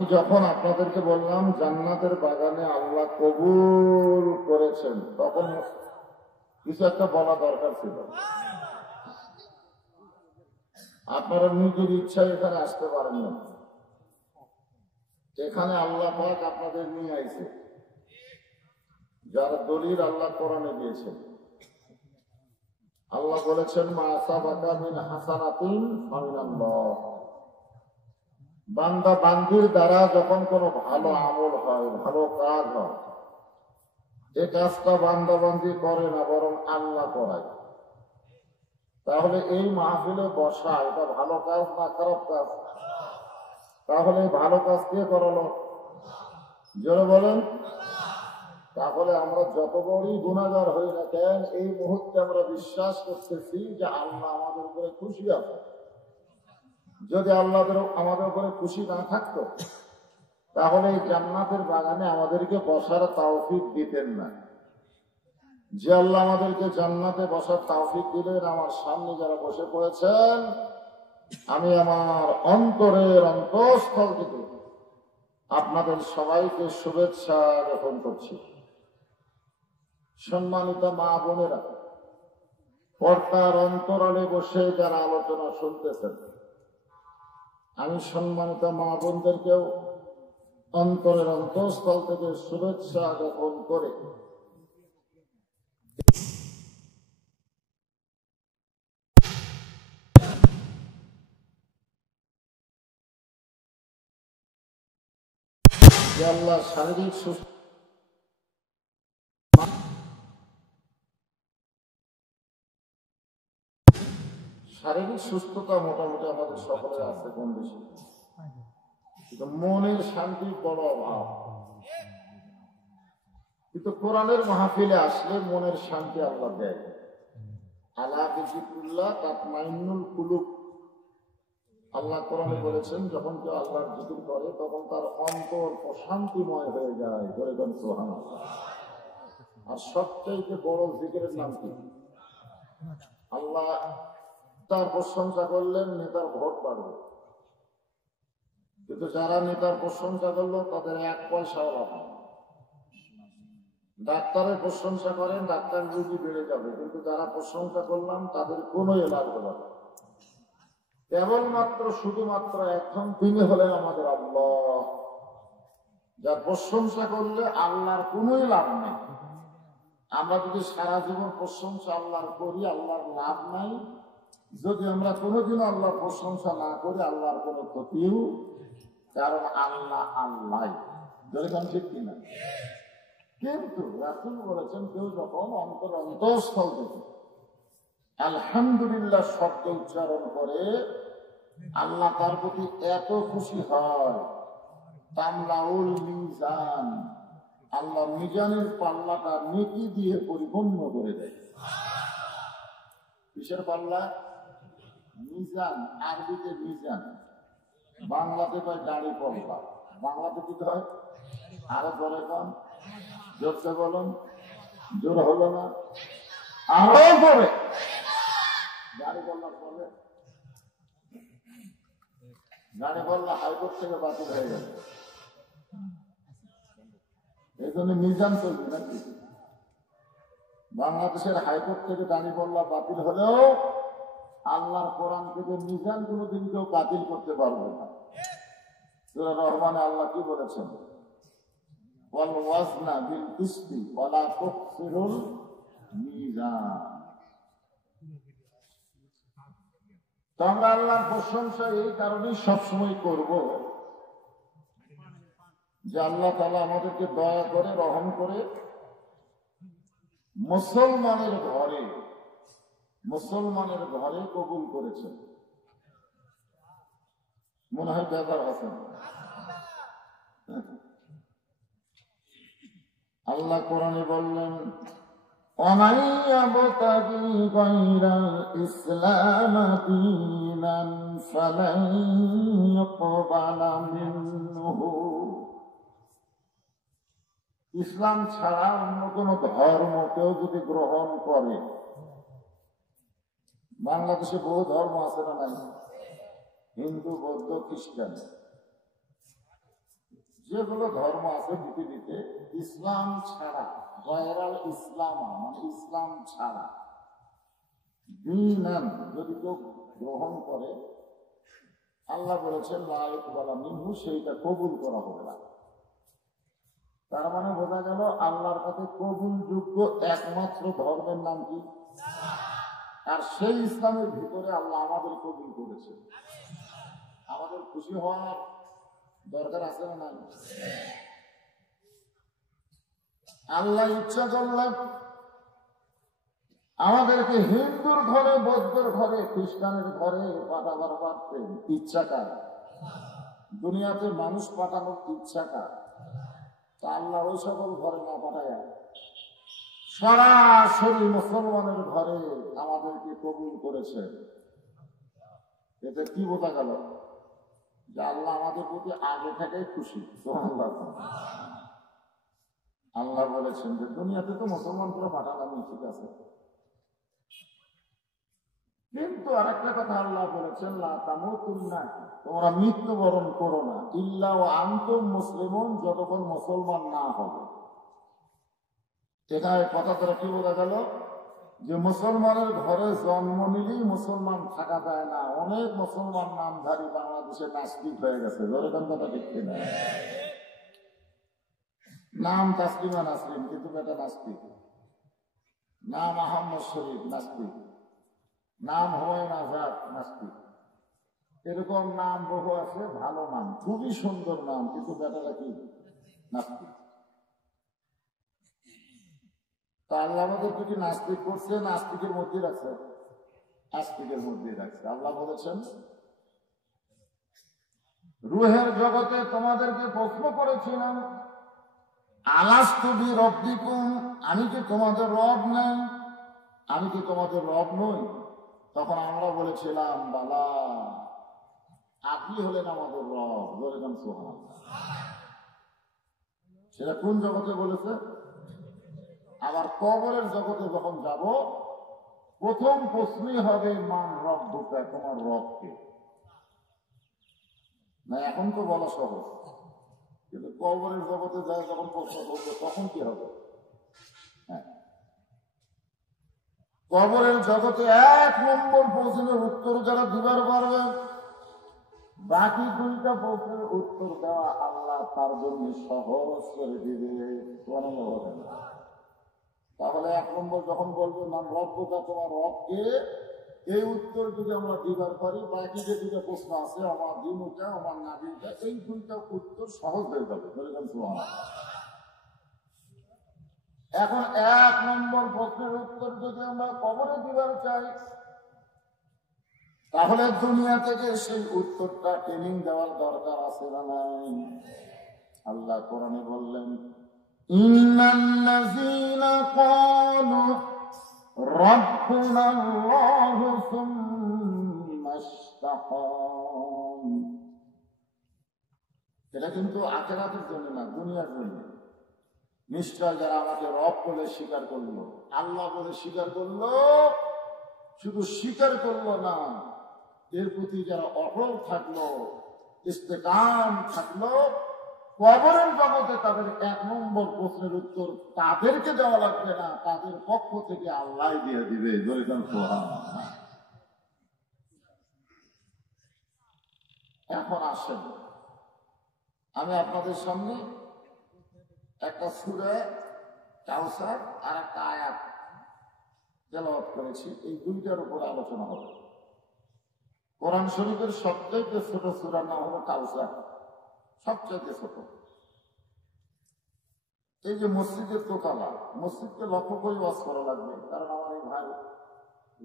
যখন আপনাদেরকে বললাম জান্নাতের বাগানে আল্লাহ কবুল করেছেন, তখন কিছু একটা বলা দরকার ছিল। আপনারা নিজের ইচ্ছায় এখানে আসতে পারেন না। এখানে আল্লাহ পাক আপনাদের নিয়ে আইছে, যার দলিল আল্লাহ কোরআনে দিয়েছেন। আল্লাহ বলেছেন, মা আসাবাকা মিন হাসানাতিন ফামিনাল্লাহ। বান্দা বান্দির দ্বারা যখন কোনো ভালো আমল হয়, ভালো কাজ হয়, এই কাজটা বান্দা বান্দি করে না, বরং আল্লাহ করায়। তাহলে এই মাহফিলে বসা এটা ভালো কাজ না খারাপ কাজ? তাহলে ভালো কাজ কে করালো? জোরে বলেন। তাহলে আমরা যত বড়ই গুনাহগার হই না কেন, এই মুহূর্তে আমরা বিশ্বাস করতেছি যে আল্লাহ আমাদের উপরে খুশি আছে। যদি আল্লাহ আমাদের উপরে খুশি না থাকতো, তাহলে এই জান্নাতের বাগানে আমাদেরকে বসার তৌফিক দিতেন না। যে আল্লাহ আমাদেরকে জান্নাতে বসার তৌফিক দিলেন, আমার সামনে যারা বসে পড়েছেন, আমি আমার অন্তরের অন্তঃস্থল থেকে আপনাদের সবাইকে শুভেচ্ছা জ্ঞাপন করছি। সম্মানিত মা বোনেরা, পর্দার অন্তরালে বসে যারা আলোচনা শুনতেছেন, আমি সম্মানিত মা বোনদেরকেও অন্তরের অন্তঃস্থল থেকে শুভেচ্ছা জ্ঞাপন করে যে আল্লাহ শারীরিক সুস্থতা মোটামুটি আমাদের সকলের আছে কম বেশি, কিন্তু মনের শান্তির বড় অভাব। কিন্তু কোরআনের মাহফিলে আসলে মনের শান্তি আল্লাহ দেয়। আলা বিযিকরিল্লাহ তাতমাইন্নুল কুলুব। আল্লাহ কোরআনে বলেছেন, যখন কেউ আল্লাহর জিকির করে তখন তার অন্তর প্রশান্তিময় হয়ে যায়। বলেন সুবহানাল্লাহ। আর সবচেয়ে বড় জিকিরের নাম কি? আল্লাহ তার প্রশংসা করলেন, নেতার ভোট বাড়বে। কিন্তু যারা নেতার প্রশংসা করলো তাদের এক পয়সাও লাভ হয়। ডাক্তারের প্রশংসা করেন, ডাক্তার রোগী বেড়ে যাবে, কিন্তু যারা প্রশংসা করলাম তাদের কোনো লাভ হলো না। কেবলমাত্র শুধুমাত্র একজন, তিনি হলেন আমাদের আল্লাহ। যার প্রশংসা করলে আল্লাহর কোন লাভ নেই। আমরা যদি সারা জীবন প্রশংসা আল্লাহর করি, আল্লাহর লাভ নাই। যদি আমরা কোনোদিন আল্লাহর প্রশংসা না করি, আল্লাহর কোনো ক্ষতিও, কারণ আল্লাহ আল্লাহ। যেরকম ঠিক কিনা? কিন্তু রাসূল বলেছেন, কেউ যখন অন্তঃস্থল থেকে আলহামদুলিল্লাহ শব্দ উচ্চারণ করে, আল্লাহ তার প্রতি এত খুশি হয়, তামলাউল মিজান, আল্লাহ মিজানের পাল্লাটা নেকি দিয়ে পরিপূর্ণ করে দেয়। কিসের পাল্লা? মিজান। আরবিতে মিজান, বাংলাতে কয় দাড়ি পাল্লা। বাংলাতে কি হয়? আরো জোরে কন, জোরছে বলুন। জোর হলো না, আরো জোরে। দাড়ি পাল্লা বলে, দাড়ি পাল্লা হাইকোর্ট থেকে বাতিল হয়ে গেছে, এই জন্য মিজান চলবে নাকি? বাংলাদেশের হাইকোর্ট থেকে দাড়ি পাল্লা বাতিল হলেও আল্লাহর কোরআন থেকে মিজান কোনোদিন কেউ বাতিল করতে পারবে না। সূরা রহমানে আল্লাহ কি বলেছেন? ওয়াল ওয়াজনা বিল কিসতি ওয়ালা তুখসিরুল মিজান। তো আমরা আল্লাহর প্রশংসা এই কারণেই সবসময় করব যে আল্লাহ তাআলা আমাদেরকে দয়া করে, রহম করে মুসলমানের ঘরে কবুল করেছেন। মনে হয় বেজার আছেন। আল্লাহ কোরআনে বললেন, وَمَن يَبْتَغِي غَيْرَ الْإِسْلَامِ دِينًا فَلَن يُقْبَلَ مِنْهُ। ইসলাম ছাড়া অন্য কোন ধর্ম কেউ যদি গ্রহণ করে, বাংলাদেশে বহু ধর্ম আছে না নাই? হিন্দু, বৌদ্ধ, খ্রিস্টান। যেগুলো ধর্ম আছে পৃথিবীতে ইসলাম ছাড়া, গয়রাল ইসলাম মানে ইসলাম ছাড়া দীনান যদি কেউ গ্রহণ করে, আল্লাহ বলেছেন লা ইকবালা মিনহু, সেইটা কবুল করা হবে না। তার মানে বোঝা গেল আল্লাহর কাছে কবুলযোগ্য একমাত্র ধর্মের নাম কি? আর সেই ইসলামের ভিতরে আল্লাহ আমাদের কবুল করেছে। আমাদের খুশি হওয়ার দরকার আছে না নাই? আল্লাহ ইচ্ছা করলেন আমাদেরকে হিন্দুর ঘরে, বৌদ্ধের ঘরে, খ্রিস্টানের ঘরে পাঠাবার পারতেন। ইচ্ছা কার? দুনিয়াতে মানুষ পাঠানোর ইচ্ছা কার? তা আল্লাহ ওই সকল ঘরে না পাঠায় সরাসরি মুসলমানের ঘরে আমাদেরকে কবুল করেছে। এতে কি বোঝা গেল? যে আল্লাহ আমাদের প্রতি আগে থেকেই খুশি। আল্লাহ বলেছেন যে দুনিয়াতে তো মুসলমান করে পাঠালাম, ঠিক আছে, কিন্তু আরেকটা কথা আল্লাহ বলেছেন লা তামুতুন্না, তোমরা মৃত্যুবরণ করো না ইল্লা ওয়া আনতুম মুসলিমুন, যতক্ষণ মুসলমান না হবে। এখানে কথা দ্বারা কি বোঝা গেল? যে মুসলমানের ঘরে জন্ম নিলেই মুসলমান থাকা যায় না। অনেক মুসলমান নামধারী বাংলাদেশে নাস্তিক হয়ে গেছে। জোরের কথা ঠিক কিনা? নাম তাসলিমা নাসরিন কিন্তু বেটা নাস্তিক, নাম আহমদ শরীফ নাস্তিক, নাম হুমায়ুন আজাদ নাস্তিক, এরকম নাম বহু আছে। ভালো নাম, খুবই সুন্দর নাম, কিন্তু বেটারা কি? নাস্তিক। তা আল্লাহ আমাদের কি নাস্তিক করছে? নাস্তিকের মধ্যে রাখছে, আস্তিকের মধ্যে রাখছে। আল্লাহ বলেছেন রুহের জগতে তোমাদেরকে প্রশ্ন করেছিলাম আলাস্তু বিরব্বিকুম, আমি কি তোমাদের রব নই? আমি কি তোমাদের রব নই? তখন আমরা বলেছিলাম বালা, আপনি হলেন আমাদের রব। বলেছেন সুবহানাল্লাহ। সেটা কোন জগতে বলেছে? আবার কবরের জগতে যখন যাব, প্রথম প্রশ্নই হবে মান রব্বুকা, তোমার রবকে। না এখন তো বলা সহজ, কিন্তু কবরের জগতে যায় যখন প্রশ্ন করবে তখন কি হবে? হ্যাঁ, কবরের জগতে 1 নম্বর প্রশ্নের উত্তর যারা দিবার পারবে, বাকি 2টা প্রশ্নের উত্তর দেওয়া আল্লাহ তার জন্য সহজ করে দিবে। তাহলে 1 নম্বর যখন বলবে মান রব্বুকা, তোমার রবকে, এই উত্তর যদি আমরা দিবার পারি, বাকি যে 2টা প্রশ্ন আছে আমার দিনুকা, আমার নাবিকা, এই 2টা উত্তর সহজ হয়ে যাবে। এখন 1 নম্বর প্রশ্নের উত্তর যদি আমরা কবরে দিবার চাই, তাহলে দুনিয়া থেকে সেই উত্তরটা ট্রেনিং দেওয়ার দরকার আছে না নাই? আল্লাহ কোরআনে বললেন ইন্নাল্লাযীনা ক্বালু রাব্বুনাল্লাহু সুম্মা ইসতাকাম। এটা কিন্তু আখিরাতের জন্য না, দুনিয়ার জন্য। নিশ্চয় যারা আমাকে রব বলে স্বীকার করলো, আল্লাহ বলে স্বীকার করলো, শুধু স্বীকার করলো না, এর প্রতি যারা অটল থাকলো, ইস্তেকাম থাকলো, কবরের জগতে তাদের 1 নম্বর প্রশ্নের উত্তর তাদেরকে দেওয়া লাগবে না, তাদের পক্ষ থেকে আল্লাহ দিয়ে দিবে। এখন আসেন, আমি আপনাদের সামনে একটা সূরা কাউসার আর একটা আয়াত তেলাওয়াত করেছি, এই 2টার উপর আলোচনা হবে। কোরআন শরীফের সবচাইতে ছোট সূরার নাম হলো কাউসার, সবচাইতে ছোট। এই যে মসজিদের দোতলা, মসজিদকে লক্ষ্য করে ওয়াজ করা লাগবে, কারণ আমার এই ভাই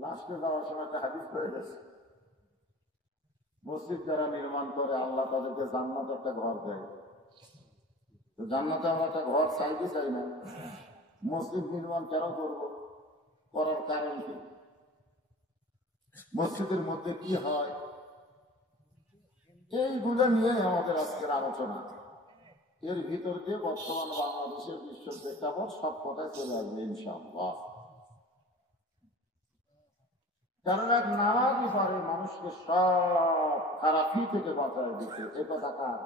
লাস্টে যাওয়ার সময় একটা হাদিস হয়ে গেছে, মসজিদ যারা নির্মাণ করে আল্লাহ তাদেরকে জান্নাতে একটা ঘর দেয়। তো জান্নাতে আমরা একটা ঘর চাই কি চাই না? মসজিদ নির্মাণ কেন করবো? করার কারণ কি? মসজিদের মধ্যে কি হয়? এইগুলো নিয়ে আমাদের আজকের আলোচনা। এর ভিতর দিয়ে বর্তমান বাংলাদেশের বিশ্ব প্রেক্ষাপট সব কথায় চলে আসবে ইনশাআল্লাহ। কারণ এক নামাজই পারে মানুষকে সব খারাপি থেকে বাঁচায় দিতে। এ কথা কার?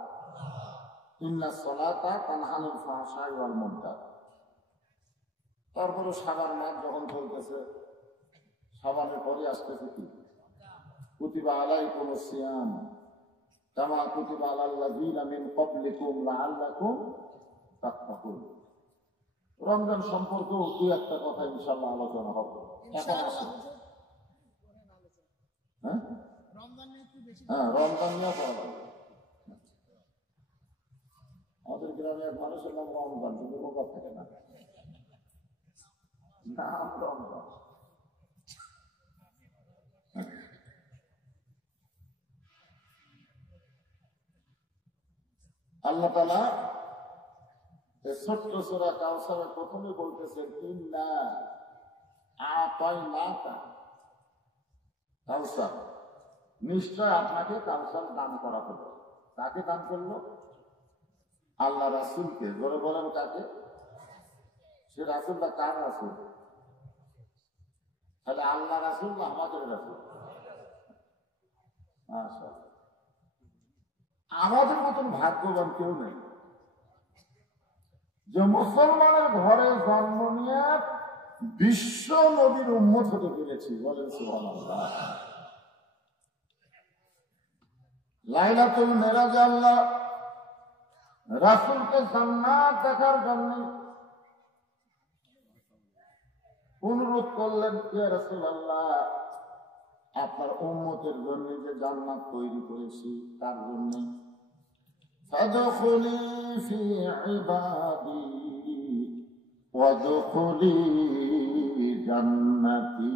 ইন্নাস সালাতা তানহা আনিল ফাহশাই ওয়াল মুনকার। তারপরে সাবান মাস যখন চলতেছে, সাবানের পরে আসতেছে কি কুতিবা আলাইকুমুস সিয়াম কামা কুতিবা আলাল লাযিনা মিন ক্বাবলিকুম লাআল্লাকুম তাত্তাকুন। রমজান সম্পর্কেও দুই একটা কথা ইনশাআল্লাহ আলোচনা হবে। এখন আসুন, হ্যাঁ রমজান নিয়ে পড়া হবে। আমাদের গ্রামে এক মানুষের নাম রমজান, কিন্তু রোজা থাকে না, নাম রমজান। আল্লাহ তাআলা এই ছোট্ট সূরা কাউসারে প্রথমে বলতেছেন ইন্না আতাইনাকা কাউসার, নিশ্চয় আপনাকে কাউসার দান করা হলো। কাকে দান করলো? আল্লাহ রাসূলকে। বলে বলেন কাকে? সে রাসূলটা কার রাসূল? তাহলে আল্লাহ রাসূল না আমাদের রাসূল? মাশাআল্লাহ, আমাদের মতন ভাগ্যবান কেউ নেই যে মুসলমানের ঘরে জন্ম নিয়ে বিশ্ব নবীর উম্মত হতে পেরেছি। বলেন সুবহানাল্লাহ। লাইলাতুল মেরাজে আল্লাহ রাসূলকে জান্নাত দেখার জন্য অনুরোধ করলেন, ইয়া রাসূলুল্লাহ, আপনার উম্মতের জন্য যে জান্নাত তৈরি করেছি তার জন্য ফাদখুলি ফি ইবাদি ওয়াদখুলি জান্নাতি।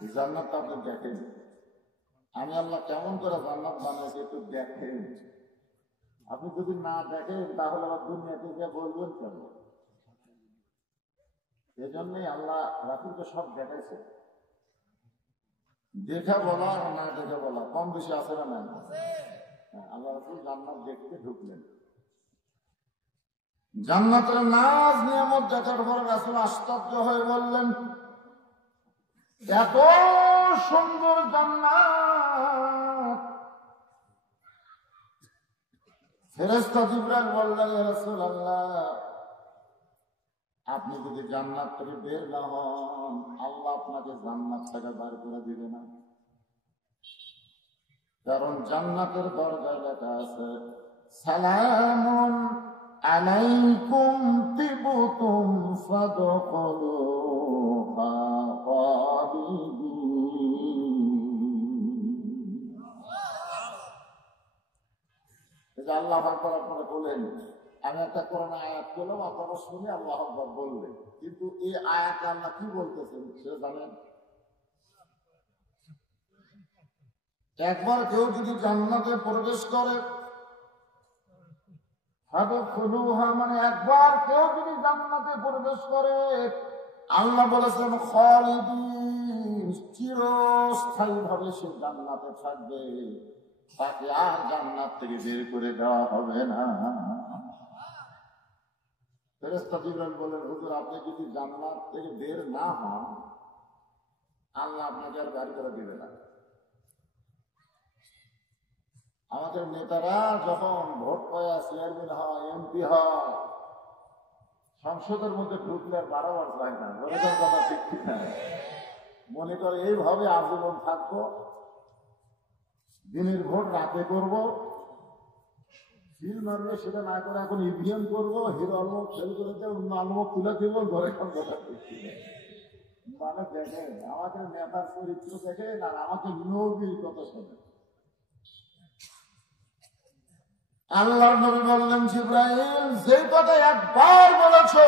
এই জান্নাত আপনি দেখেন, আমি আল্লাহ কেমন করে জান্নাত বানাইছি একটু দেখেন। আপনি যদি না দেখেন তাহলে আবার দুনিয়াতে গিয়ে বলবেন কেন? এই জন্যই আল্লাহ রাসূলকে সব দেখাইছে। দেখা বলা আর না দেখে বলা কম বেশি আছে না? না, আল্লাহ রাসূল জান্নাত দেখতে ঢুকলেন। জান্নাতের নাজ নিয়ামত দেখার পর রাসূল আশ্চর্য হয়ে বললেন, এত সুন্দর জান্নাত! ফেরেশতা জিবরাইল বললেন, ইয়া রাসূলুল্লাহ, আপনি যদি জান্নাত থেকে বের না হন, আল্লাহ আপনাকে জান্নাত থেকে বার করে দিবে না। কারণ জান্নাতের দরজায় লেখা আছে সালামুন আলাইকুম তিবতুম ফাদখুলুহা খালিদিন। এটা আল্লাহ পাক আপনারা বলেন। আমি একটা কোরআন আয়াত করলাম, আপনারা শুনে আল্লাহু আকবার বললেন, কিন্তু এই আয়াতে আল্লাহ কি বলতেছেন সেটা জানেন? একবার কেউ যদি জান্নাতে প্রবেশ করে, ফাদখুলুহা মানে একবার কেউ যদি জান্নাতে প্রবেশ করে, আল্লাহ বলেছেন খালিদিন, চিরস্থায়ী ভাবে সে জান্নাতে থাকবে, তাকে আর জান্নাত থেকে বের করে দেওয়া হবে না। ফেরেশতা জিবরাইল বলেন, হুজুর, আপনি যদি জান্নাত থেকে বের না হন, আল্লাহ আপনাকে আর বের করে দিবে না। আমাদের নেতারা যখন ভোট পায়, চেয়ারম্যান হয়, এমপি হয়, সংসদের মধ্যে ঢুকলে 12 বার যায় না। বলেছেন কথা ঠিক ঠিক না? মনে করে এইভাবে আজীবন থাকবো, দিনের ভোট রাতে করবো, ফিল মারবে সেটা না করে এখন ইভিএম করবো, হিরো আলম ফেল করে দেয়, অন্য আলম তুলে দেবো, ঘরে সব কথা ঠিক মানে দেখেন আমাদের নেতার চরিত্র দেখেন আর আমাকে নবীর কথা শোনেন। আল্লাহর নবী বললেন, জিবরাইল, যে কথা একবার বলেছো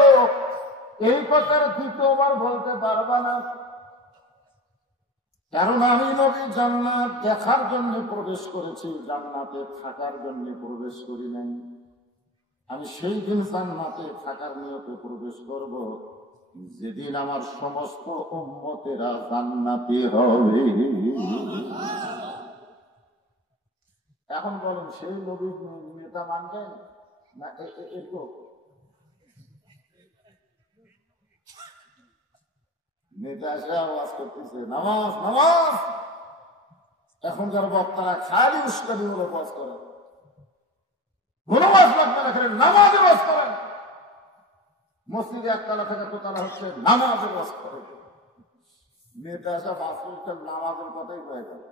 এই কথার দ্বিতীয়বার বলতে পারবা না, কারণ আমি নবী জান্নাত দেখার জন্য প্রবেশ করেছি, জান্নাতে থাকার জন্য প্রবেশ করি নাই। আমি সেই দিন জান্নাতে থাকার নিয়তে প্রবেশ করব যেদিন আমার সমস্ত উম্মতেরা জান্নাতি হবে। এখন বলেন, সেই নবীর নেতা মানবেন না এরকম নেতা এসে আওয়াজ করতেছে নামাজ নামাজ, এখনকার বক্তারা খালি উস্কানি বলে বাস করেন, গুণবাস লাগবে না, এখানে নামাজে বাস করেন। মসজিদে একতলা থেকে দোতলা হচ্ছে, নামাজে বাস করে। নেতা সব আসল নামাজের কথাই হয়ে গেল।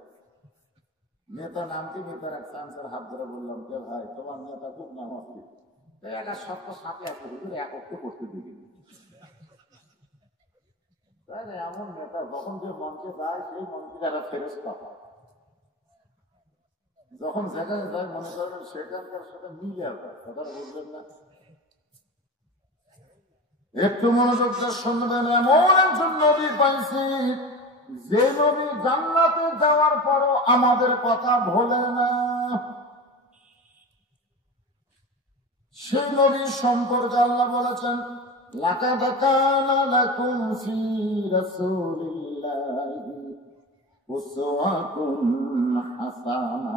নেতা নাম কি? নেতার এক চান্সের হাত ধরে বললাম, যে ভাই তোমার নেতা খুব নামাজ দিবে, একটা সত্য সাথে একত্র করতে দিবি। তাই না? এমন নেতা যখন যে মঞ্চে যায় সেই মঞ্চে যারা ফেরেশতা হয়, যখন যেখানে যায় মনে করেন সেখানকার সাথে মিলে আসবে, কথা বুঝলেন না? একটু মনোযোগ দিয়ে শুনবেন। এমন একজন নবী পাইছি যে নবী জান্নাতে যাওয়ার পরও আমাদের কথা ভোলে না। সেই নবীর সম্পর্কে আল্লাহ বলেছেন, লাকাদ কানা লাকুম ফী রাসূলিল্লাহি উসওয়াতুন হাসানাহ।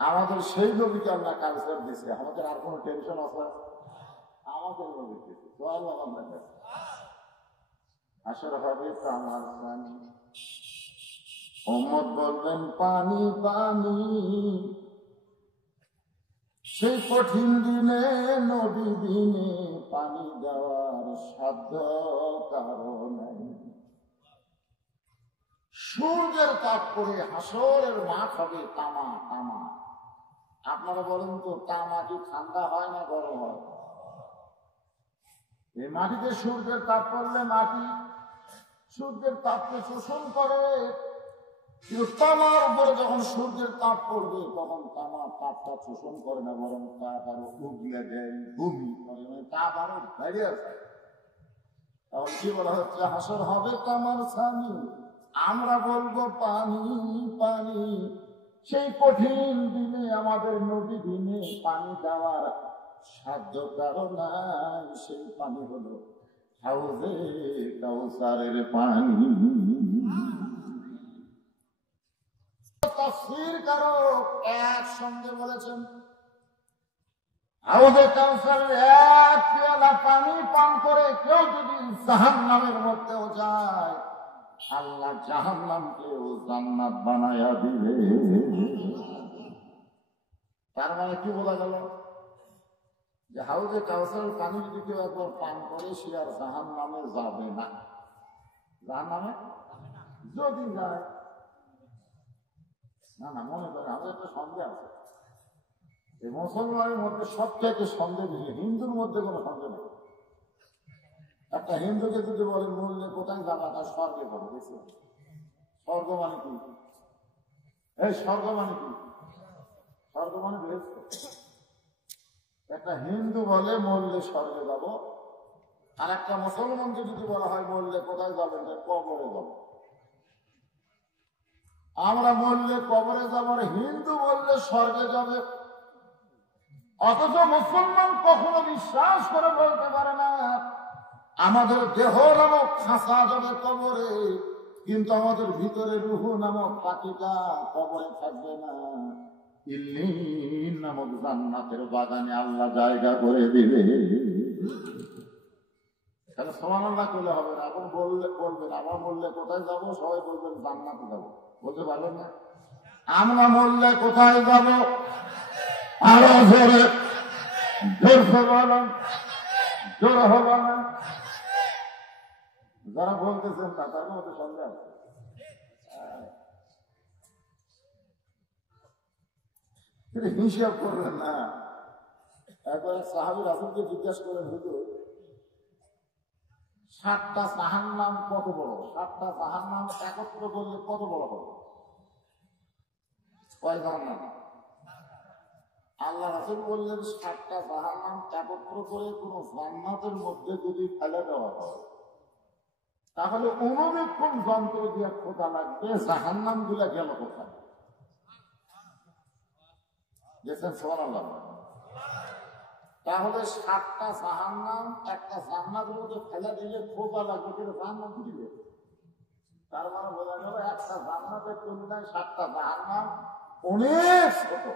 আমাদের সেই নবীকে আল্লাহ কালচার দিয়েছে, আমাদের আর কোনো টেনশন আছে? আমাদের নবী দিয়েছে, তো আল্লাহ আসর হবে তো আমার পানি। উম্মত বলবেন পানি পানি, সেই কঠিন দিনে নবী দিনে পানি দেওয়ার সাধ্য কারো নাই। সূর্যের তাপ করে হাসরের মাঠ হবে তামা তামা। আপনারা বলেন তো, তামা কি ঠান্ডা হয় না গরম হয়? এই মাটিতে সূর্যের তাপ পড়লে মাটি সূর্যের তাপকে শোষণ করে, কিন্তু তামার উপরে যখন সূর্যের তাপ পড়বে তখন তামা তাপটা শোষণ করে না, বরং তাপ আরো উগলে দেয়, ভূমি করে, তাপ আরো বেড়ে আসে। তখন কি বলা হচ্ছে? হাসর হবে তামার ছানি, আমরা বলবো পানি পানি। সেই কঠিন দিনে আমাদের নবী দিনে পানি দেওয়ার সাধ্য কারো নাই। সেই পানি হলো হাউজে কাউসারের পানি। তাফসীর কারো একসঙ্গে বলেছেন, হাউজে কাউসারের এক পেয়ালা পানি পান করে কেউ যদি জাহান্নামের মধ্যেও যায়, আল্লাহ জাহান্নামকেও জান্নাত বানায়া দিবে। তার মানে কি বলা গেল? যে হাউজে কাউসারের পানি যদি কেউ একবার পান করে সে আর জাহান্নামে যাবে না। জাহান্নামে যদি যায় না, না মনে করেন আমাদের একটা সন্দেহ আছে, এই মুসলমানের মধ্যে সবথেকে সন্দেহ বেশি, হিন্দুর মধ্যে কোনো সন্দেহ নেই। একটা হিন্দুকে যদি বলেন মরলে কোথায় যাবা, তার স্বর্গে যাবে। দেখছি স্বর্গ মানে কি? এই স্বর্গ মানে কি? স্বর্গ মানে বেহেশত। একটা হিন্দু বলে মরলে স্বর্গে যাব, আর একটা মুসলমানকে যদি বলা হয় মরলে কোথায় যাবেন, কবরে যাব। আমরা মরলে কবরে যাব, আর হিন্দু বললে স্বর্গে যাবে। অথচ মুসলমান কখনো বিশ্বাস করে বলতে পারে না আমাদের দেহ নামক খাঁচা যাবে কবরে, কিন্তু আমাদের ভিতরে রুহ নামক পাখিটা কবরে থাকবে না। ইল্লিন নামক জান্নাতের বাগানে আল্লাহ জায়গা করে দিবে। তাহলে সুবহানাল্লাহ করলে হবে না। এখন বলবেন আমরা মরলে কোথায় যাবো, সবাই বলবেন জান্নাতে যাবো। বলতে পারবেন না? আমরা মরলে কোথায় যাব? আরো জোরে জোরসে বলেন, জোর হবে না। যারা বলতেছেন না তার মধ্যে সন্দেহ আছে। হিসাব করবেন না। একবার সাহাবী রাসূলকে জিজ্ঞাসা করেন, হুজুর 7টা জাহান্নাম কত বড়? 7টা জাহান্নাম একত্র করলে কত বড় হবে? কয় জাহান্নাম? আল্লাহ রাসূল বললেন 7টা জাহান্নাম একত্র করে কোন জান্নাতের মধ্যে যদি ফেলে দেওয়া হয় তাহলে অনুরক্ষণ যন্ত্র দিয়ে খোঁজা লাগবে জাহান্নাম গুলা গেল কোথায়। দেখছেন সুবহানাল্লাহ? তাহলে 7টা জাহান্নাম একটা জান্নাতের মধ্যে ফেলে দিলে খোঁজা লাগবে, কিন্তু জান্নাত দিবে। তার মানে বোঝা গেল একটা জান্নাতের তুলনায় 7টা জাহান্নাম অনেক ছোট।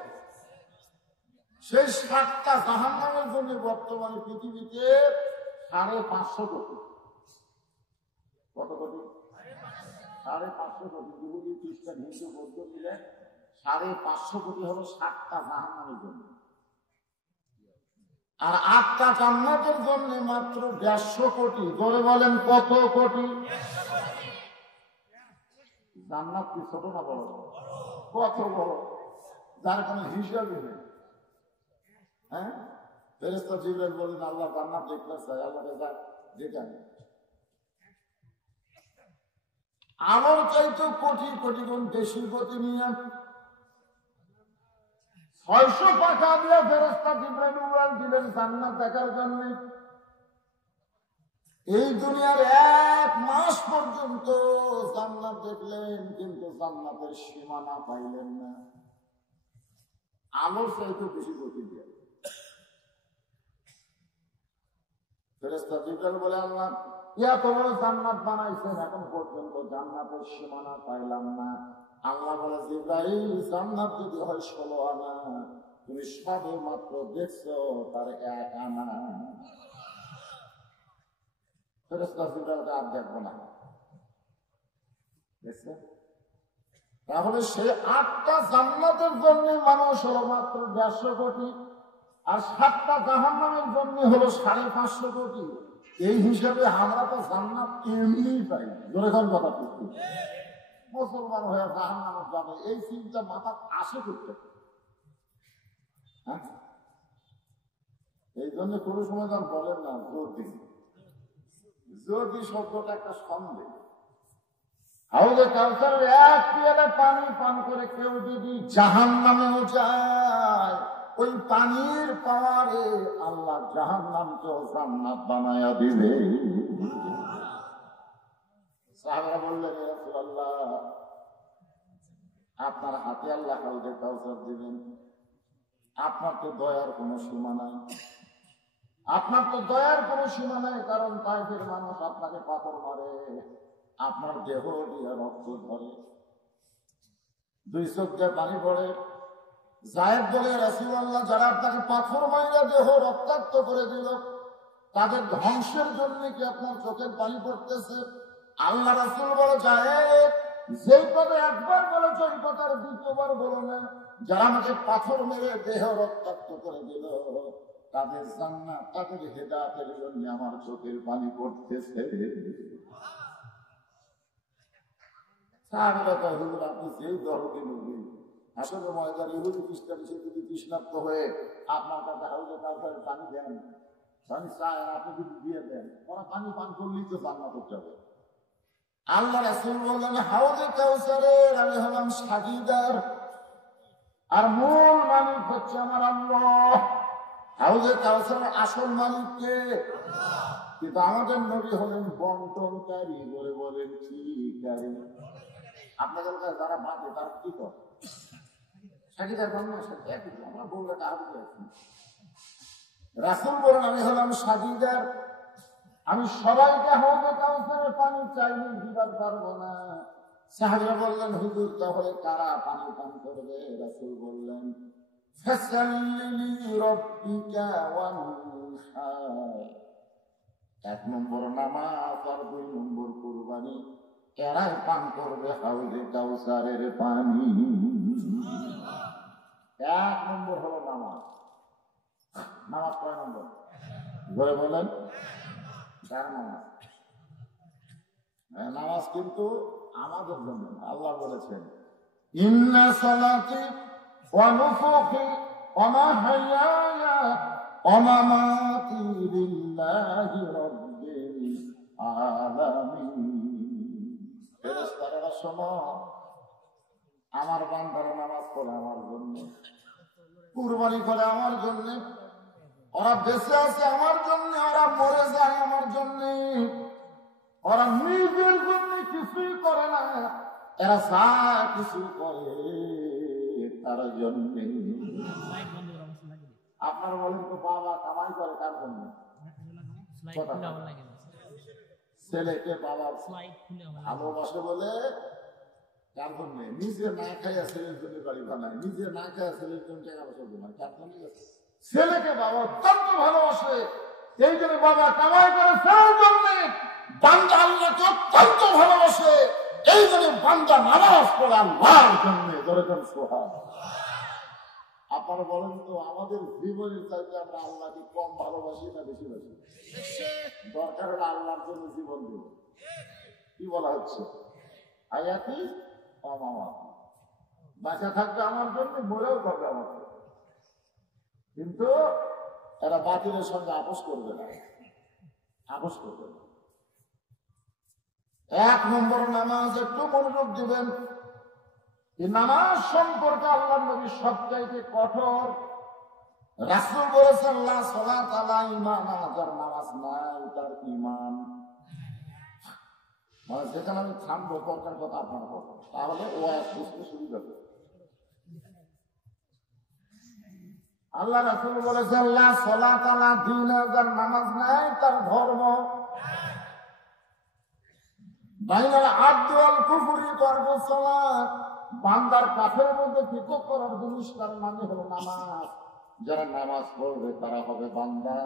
সেই 7টা জাহান্নামের জন্য বর্তমানে পৃথিবীতে 550 কোটি। কত কোটি? 550 কোটি ইহুদি খ্রিস্টান হিন্দু বৌদ্ধ মিলে 550 কোটি হলো 7টা জাহান্নামের জন্য, আর 8টা জান্নাতের জন্য মাত্র 150 কোটি। জোরে বলেন কত কোটি? জান্নাত কি ছোট না বড়? কত বড়, যার কোনো হিসাবই নেই। হ্যাঁ, ফেরেশতা জিবরাইল বলেন আল্লাহ জান্নাত দেখতে চাই, আল্লাহকে যা দেখান। আমার চাইতে কোটি কোটি গুণ বেশি গতি নিয়ে 600 পাখা দিয়ে ফেরেশতা জিবরাইল উড়াল দিলেন জান্নাত দেখার জন্য। এই দুনিয়ার 1 মাস পর্যন্ত জান্নাত দেখলেন, কিন্তু জান্নাতের সীমানা পাইলেন না। আলোর চাইতে বেশি গতি দিয়ে ফেরেশতা জিবরাইল বলে আল্লাহ এত বড় জান্নাত বানাইছেন, এখন পর্যন্ত জান্নাতের সীমানা পাইলাম না। আল্লাহ বলে জিবরাইল জান্নাত যদি হয় 16 আনা, তুমি সবে মাত্র দেখছো তার 1 আনা। ফেরেশতা জিবরাইল আর দেখবো না, দেখছে? তাহলে সে 8টা জান্নাতের জন্য মানুষ হলো মাত্র 150 কোটি, আর 7টা জাহান্নামের জন্য হলো 550 কোটি। এই হিসাবে আমরা তো জান্নাত এমনি পাই। জোরে কোন কথা বলছি, মুসলমান হয়ে জাহান্নামে যাবে এই চিন্তা মাথা আসে করতে। হ্যাঁ, এই জন্য কোনো সময় যান বলেন না যদি, যদি শব্দটা একটা সন্দেহ। হাউজে কাউসারের 1 পিয়ালা পানি পান করে কেউ যদি জাহান্নামেও যায়, ওই পানির পাওয়ারে আল্লাহ জাহান্নামকেও জান্নাত বানায়া দিবে। সাহাবারা বললেন ইয়া রাসূলুল্লাহ, আপনার হাতে আল্লাহ হাউজে কাউসার দিবেন, আপনার তো দয়ার কোনো সীমা নাই, আপনার তো দয়ার কোনো সীমা নাই। কারণ তাইফের মানুষ আপনাকে পাথর মারে, আপনার দেহ দিয়ে রক্ত ধরে, 2 চোখ দিয়ে পানি পড়ে। জায়েদ বলে রাসূলুল্লাহ, যারা আপনাকে পাথর মাইরা দেহ রক্তাক্ত করে দিল, তাদের ধ্বংসের জন্য কি আপনার চোখের পানি পড়তেছে? আল্লাহ রাসূল বলে, জায়েদ যেই কথা একবার বলেছ ওই কথার দ্বিতীয়বার বলো না। যারা আমাকে পাথর মেরে দেহ রক্তাক্ত করে দিল, তাদের জান্নাত, তাদের হেদায়েতের জন্য আমার চোখের পানি পড়তেছে। আপনি যেই দলকে নবী, আসলে ময়দার ইহুদি খ্রিস্টান সে যদি তৃষ্ণার্ত হয়ে আপনার কাছে হাউজে কাউসারের পানি দেন, পানি চায়, আপনি যদি দিয়ে দেন, ওরা পানি পান করলেই তো জান্নাতে যাবে। আল্লাহ রাসূল বললেন, হাউজে কাউসারের আমি হলাম সাগীদার, আর মূল মালিক হচ্ছে আমার আল্লাহ। হাউজে কাউসারের আসল মালিক কে? কিন্তু আমাদের নবী হলেন বন্টনকারী। বলে বলেন কি কারী? আপনাদের কাছে যারা বাঁধে তারা কি করে? সাগীদার বাংলা সাথে আমরা বললে রাসূল বলেন, আমি হলাম সাগীদার, আমি সবাইকে হাউজে কাউসারের পানি চাইনি, দিবার পারবো না। সাহাবীরা বললেন, হুজুর তাহলে কারা পানি পান করবে? রাসূল বললেন, ফাসাল্লি রাব্বিকা ওয়ানহার। 1 নম্বর নামাজ আর 2 নম্বর কুরবানি, এরাই পান করবে হাউজে কাউসারের পানি। 1 নম্বর হলো নামাজ। নামাজ কয় নম্বর? ধরে বলেন, 4 নামাজ। নামাজ কিন্তু আমাদের জন্য। আল্লাহ বলেছেন, ইন্না সালাতি ওয়া নুসুকি ওয়া মাহইয়ায়া ওয়া মামাতি লিল্লাহি রাব্বিল আলামিন। ফেরেশতারা শোনো, আমার বান্দারা নামাজ পড়ে আমার জন্য, কুরবানি করে আমার জন্য, ওরা বেঁচে আছে আমার জন্য, ওরা মরে যায় আমার জন্য, ওরা নিজের জন্য কিছুই করে না, এরা যা কিছু করে তার জন্য। আপনারা বলেন তো, বাবা কামাই করে কার জন্য? ছেলেকে বাবা ভালোবাসে বলে কার জন্য? নিজে না খাইয়া ছেলের জন্য বাড়ি বানায়, নিজে না খাইয়া ছেলের জন্য টাকা পয়সা জমায়, কার জন্য? ছেলেকে বাবা অত্যন্ত ভালোবাসে, এই জন্য বাবা কামাই করে ছেলের জন্য, বান্দা আল্লাহকে অত্যন্ত ভালোবাসে, এই জন্য বান্দা নামাজ পড়ে আল্লাহর জন্য। দরকার সোহান। আপনারা বলেন তো, আমাদের জীবনের চাইতে আমরা আল্লাহকে কম ভালোবাসি না বেশি বাসি? দরকার হলে আল্লাহর জন্য জীবন দিব। কি বলা হচ্ছে? আয়াতি অমামা, বাঁচা থাকবে আমার জন্য, মরেও করবে আমার জন্য। কিন্তু এরা বাতিলের সঙ্গে আপোষ করবে না, আপোষ করবে না। 1 নম্বর নামাজ একটু মনোযোগ দিবেন। এই নামাজ সম্পর্কে আল্লাহর নবী সবচাইতে কঠোর। রাসূল বলেছেন, লা সালাত আলা ঈমান, যার নামাজ নাই তার ঈমান। মানে যেখানে আমি থামবো, পরকার কথা আপনারা বলবো, তাহলে ও বুঝতে সুবিধা হবে। আল্লাহ রাসূল বলেছেন, লা সালাত আলা দীন, যার নামাজ নাই তার ধর্ম। বাইনাল আবদি ওয়াল কুফরি তারকুস সালাত, বান্দার কাফের মধ্যে পৃথক করার জিনিস তার মানে হলো নামাজ। যারা নামাজ পড়বে তারা হবে বান্দা,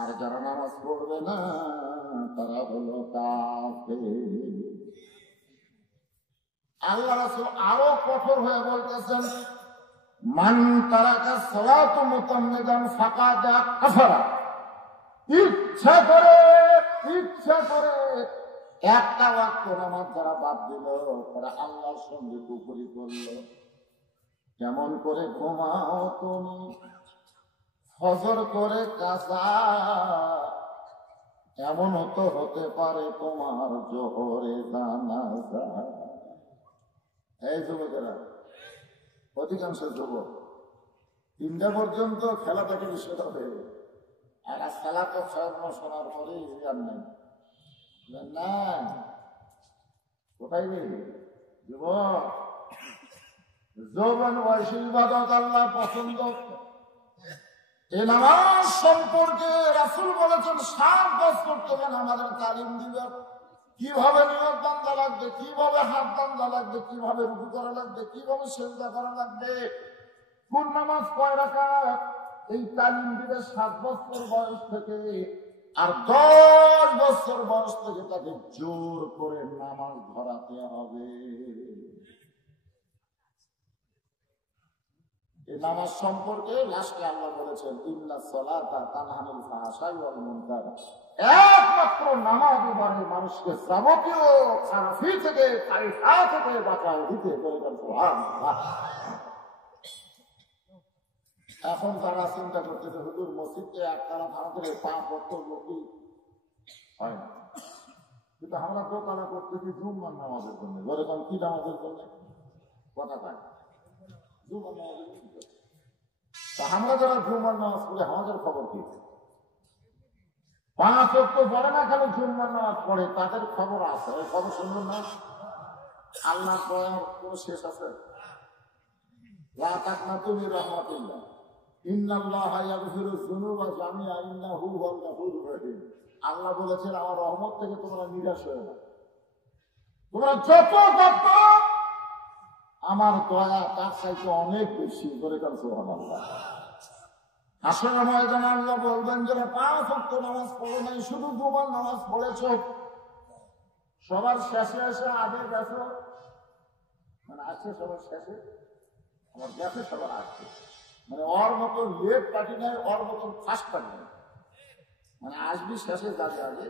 আর যারা নামাজ পড়বে না তারা হলো কাফের। আল্লাহ রাসূল আরো কঠোর হয়ে বলতেছেন, মান তারাকা সালাতু মুতাম্মিদান ফাকাদ কাফারা, ইচ্ছা করে একটা ওয়াক্ত নামাজ যারা বাদ দিল তারা আল্লাহর সঙ্গে কুফরি করল। কেমন করে ঘুমাও তুমি, ফজর করে কাজা, এমন তো হতে পারে তোমার জোহরে জানাজা। এই যুবকেরা, অধিকাংশ যুবক 3টা পর্যন্ত খেলাটাকে বিষয় হবে, আর খেলা তো শোনার পরে আর নেই না। কোথায় নেই যুবক? যৌবন বয়সী ইবাদত আল্লাহ পছন্দ। এই নামাজ সম্পর্কে রাসূল বলেছেন 7 বছর থেকে আমাদের তালিম দিবে। কিভাবে নিয়ত বান্ধা লাগবে, কিভাবে হাত বান্ধা লাগবে, কিভাবে রুকু করা লাগবে, কিভাবে সিজদা করা লাগবে, কোন নামাজ কয় রাকাত, এই তালিম দিবে 7 বছর বয়স থেকে। আর 10 বছর বয়স থেকে তাকে জোর করে নামাজ ধরাতে হবে। এই নামাজ সম্পর্কে লাস্টে আল্লাহ বলেছেন, ইন্নাস সালাতা তানহা আনিল ফাহশাই ওয়াল মুনকার, একমাত্র নামাজ মানে মানুষকে যাবতীয় খারাপি থেকে, ফাহিশা থেকে বাঁচায় দিতে। বলেন সুবহানাল্লাহ। এখন তারা চিন্তা করতেছে, হুজুর মসজিদে একতলা ভাঙতে 5 বছর লোকই হয় না, কিন্তু আমরা দোকানা করতেছি জুম্মার নামাজের জন্য। বলেন কি নামাজের জন্য? কথা পায় জুম্মার নামাজের জন্য। তা আমরা যারা জুম্মার নামাজ পড়ে আমাদের খবর কি? 5 ওয়াক্ত পড়ে না, খালি জুম্মার নামাজ পড়ে, তাদের খবর আছে। ওই খবর শুনবেন না? আল্লাহ দয়ার কোনো শেষ আছে? লা তাকনাতু মির রাহমাতিল্লাহ, ইন্নাল্লাহা ইয়াগফিরুয যুনুবা জামিআ ইন্নাহু হুয়াল গাফুরুর রহিম। আল্লাহ বলেছেন, আমার রহমত থেকে তোমরা নিরাশ হয়ো না। তোমরা যত পাপ, আমার দয়া তার চাইতে অনেক বেশি। করে কাল সুবহানাল্লাহ। হাসরের ময়দানে আল্লাহ বলবেন, যারা 5 ওয়াক্ত নামাজ পড়ে নাই, শুধু জুমার নামাজ পড়েছ, সবার শেষে এসে আগে গেছো, মানে আসছে সবার শেষে, আমার গেছে সবার আসছে, মানে ওর মতন লেট পার্টি নাই, ওর মতন ফার্স্ট পার্টি নাই, মানে আসবি শেষে যাবে আগে।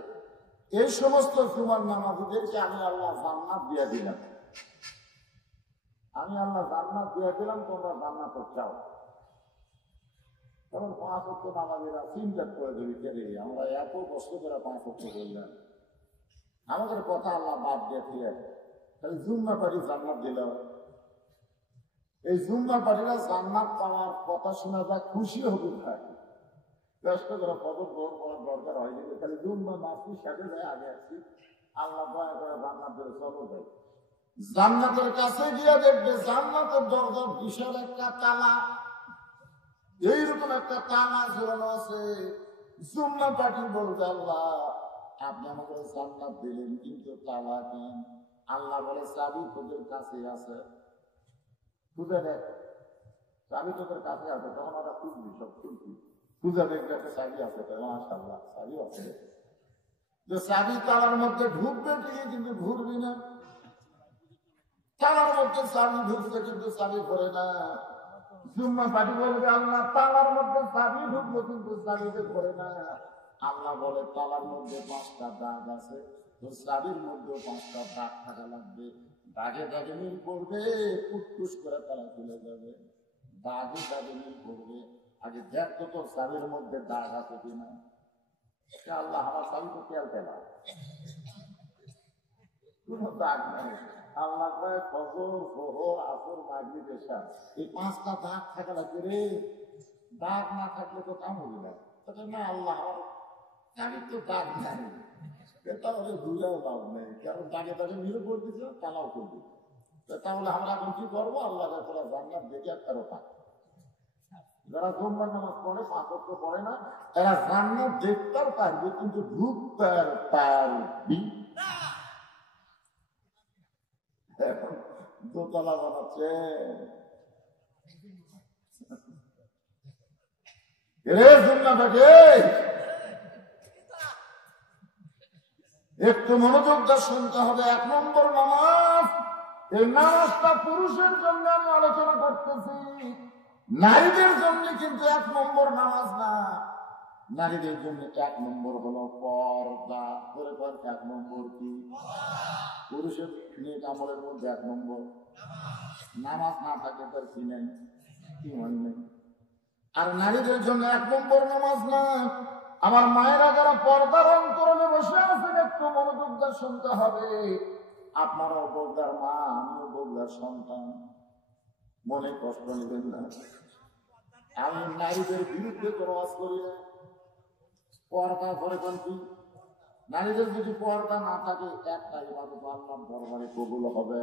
এই সমস্ত জুমার নামাজীদেরকে আমি আল্লাহ জান্নাত দিয়ে দিলাম। আমি আল্লাহ জান্নাত দিয়ে দিলাম, তোমরা জান্নাত চাও। তখন 5 ওয়াক্ত নামাজীরা চিন্তা করে ধরি, কে রে, আমরা এত কষ্ট করে 5 ওয়াক্ত করলাম, আমাদের কথা আল্লাহ বাদ দিয়ে ফিরে তাহলে জুম্মা পার্টি জান্নাত দিল। এই জুম্মা পার্টিরা জান্নাত পাওয়ার কথা শোনা যায়, খুশি হবে, থাকে কষ্ট করে ফজর গ্রহণ করার দরকার হয়নি, তাহলে জুম্মা মাসি সাথে যায় আগে আসছি, আল্লাহ দয়া করে জান্নাত ধরে চলো যায়। জান্নাতের কাছে গিয়ে দেখবে জান্নাতের দরজা বিশাল একটা তালা, এইরকম একটা তালা ঝুলানো আছে। জুম্মা পার্টি বলতে, আল্লাহ আপনি আমাকে জান্নাত দিলেন, কিন্তু তালা কেন? আল্লাহ বলে, চাবি তোদের কাছে আছে, খুঁজে দেখ, চাবি তোদের কাছে আছে। তখন ওরা খুঁজবি, সব খুঁজবি, খুঁজে দেখবে একটা চাবি আছে, মাশাআল্লাহ চাবি আছে। যে চাবি তালার মধ্যে ঢুকবে ঠিকই কিন্তু ঘুরবি না, তালার মধ্যে চাবি ঢুকছে কিন্তু চাবি ঘোরে না। জুম্মা পাটি বলবে আল্লাহ তালার মধ্যে চাবি ঢুকলো কিন্তু চাবিতে ঘোরে না। আল্লাহ বলে তালার মধ্যে 5টা দাগ আছে, তো চাবির মধ্যেও 5টা দাগ থাকা লাগবে। দাগে দাগে মিল করবে, কুটকুস করে তালা খুলে যাবে। দাগে দাগে মিল করবে, আগে দেখতো তো চাবির মধ্যে দাগ আছে কিনা। আল্লাহ আমার চাবি তো খেয়াল পেলাম, কোনো দাগ নাই। আল্লাহ কয় ফজর, যোহর, আসর, মাগরিব, এশা, এই 5টা দাগ থাকা লাগবে রে। দাগ না থাকলে তো কাম হবে না। না আল্লাহ আমি তো দাগ নাই, তাহলে ঘুরেও লাভ নেই, কারণ দাগে দাগে মিলে করতেছে, তালাও করবে। তাহলে আমরা এখন কি করবো? আল্লাহ তোরা জান্নাত দেখে একটারও পাক। যারা জুম্মার নামাজ পড়ে, 5 ওয়াক্ত পড়ে না, এরা জান্নাত দেখতেও পারবে কিন্তু ঢুকতে পারবি। এখন দোতলা বানাচ্ছে, একটু মনোযোগ দিয়ে শুনতে হবে। 1 নম্বর নামাজ, এই নামাজটা পুরুষের জন্য আমি আলোচনা করতেছি, নারীদের জন্য কিন্তু 1 নম্বর নামাজ না। নারীদের জন্য 1 নম্বর হলো পর্দা। করে 1 নম্বর কি? পুরুষের নেক আমলের মধ্যে 1 নম্বর নামাজ না থাকে তার কি নেই, কি হয় নেই। আর নারীদের জন্য 1 নম্বর নামাজ না। আমার মায়েরা যারা পর্দার অন্তরালে বসে আছেন, একটু মনোযোগ দিয়ে শুনতে হবে। আপনারাও বৌদার মা, আমিও বৌদার সন্তান, মনে কষ্ট নেবেন না। আমি নারীদের বিরুদ্ধে কোনো ওয়াজ করি না। পর্দা করে কি? নারীদের যদি পর্দা না থাকে, একটা ইবাদত আল্লাহর দরবারে কবুল হবে।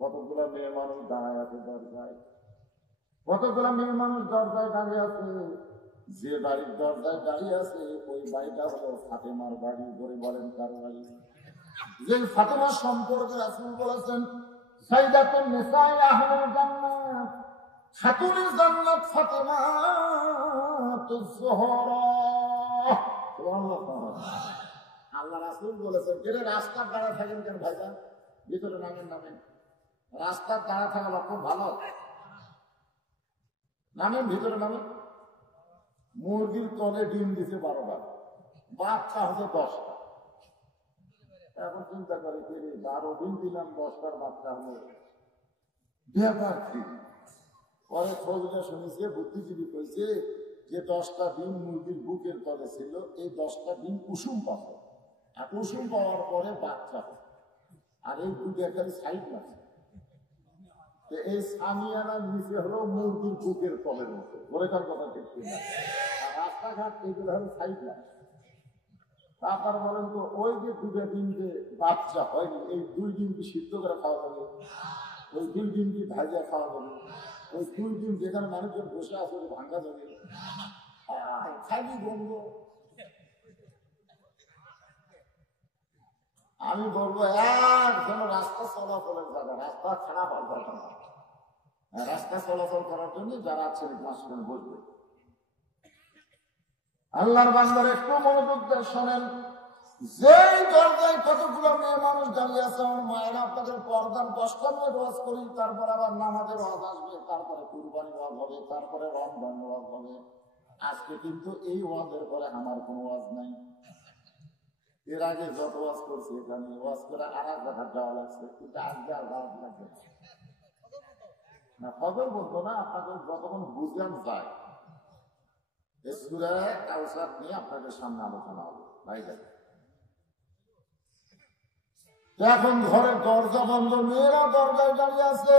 কতগুলো মেয়ে মানুষ দাঁড়ায় আছে দরজায়, কতগুলো মেয়ে মানুষ দরজায় দাঁড়িয়ে আছে। যে বাড়ির দরজায় দাঁড়িয়ে আছে ওই বাড়িটা হলো ফাতেমার বাড়ি। ধরে বলেন কার বাড়ি? যে ফাতেমার সম্পর্কে রাসূল বলেছেন সাইয়্যিদাতুন নিসাই আহলুল জান্নাত, খাতুনে জান্নাত ফাতেমাতুজ যোহরা। আল্লাহ রাসূল বলেছেন, এর রাস্তার দাঁড়া থাকেন কেন ভাইজান? ভিতরে নামেন, নামেন। রাস্তার দাঁড়া থাকা লক্ষণ ভালো, নামেন, ভিতরে নামেন। মুরগির তলে ডিম দিছে 12টা, বাচ্চা হচ্ছে 10টা। এখন চিন্তা করে 12 ডিম দিলাম, 10টার বাচ্চা হলো, ব্যাপার কি? পরে খোঁজটা শুনেছে, বুদ্ধিজীবী কইছে যে 10টা ডিম মুরগির বুকের তলে ছিল, এই 10টা ডিম কুসুম পাবে, আর কুসুম পাওয়ার পরে বাচ্চা হবে। আর এই দুটো একটা সাইড আছে, এই সামিয়ানার নিচে হলো মুরগির বুকের তলের মতো। বলে তার কথা ঠিক না? আর রাস্তাঘাট এগুলো হলো সাইড না। তারপর বলেন তো, ওই যে 2টা ডিম যে বাচ্চা হয়নি, এই 2 ডিম কি সিদ্ধ করে খাওয়া যাবে? ওই 2 ডিম কি ভাজা খাওয়া যাবে? ওই 2 ডিম যেখানে মানুষজন বসে আছে ভাঙা যাবে? খালি গন্ধ। আমি বলবো যেন রাস্তা চলাচলের জায়গা, রাস্তা খারাপ হওয়ার জায়গা না। রাস্তা চলাচল করার জন্য যারা আছে মাঝখানে বসবে। আল্লাহর বান্দার একটু মনোযোগ দিয়ে শোনেন। যেই দরজায় কতগুলো মেয়ে মানুষ দাঁড়িয়ে আছে, আমার মায়েরা আপনাদের পর্দার 10টা মিনিট ওয়াজ করি, তারপর আবার নামাজের ওয়াজ আসবে, তারপরে কুরবানি ওয়াজ হবে, তারপরে রমজান ওয়াজ হবে। আজকে কিন্তু এই ওয়াজের পরে আমার কোনো ওয়াজ নাই। এর আগে যত ওয়াজ করছি এখানে ওয়াজ করে আর এক জায়গায় যাওয়া লাগছে, কিন্তু আজকে আর যাওয়া লাগবে না। ফজর বলতো না, আপনাদের যতক্ষণ বুঝলাম যায় সূরা কাউসার নিয়ে আপনাদের সামনে আলোচনা হবে ভাই। এখন ঘরের দরজা বন্ধ, মেয়েরা দরজায় দাঁড়িয়ে আছে।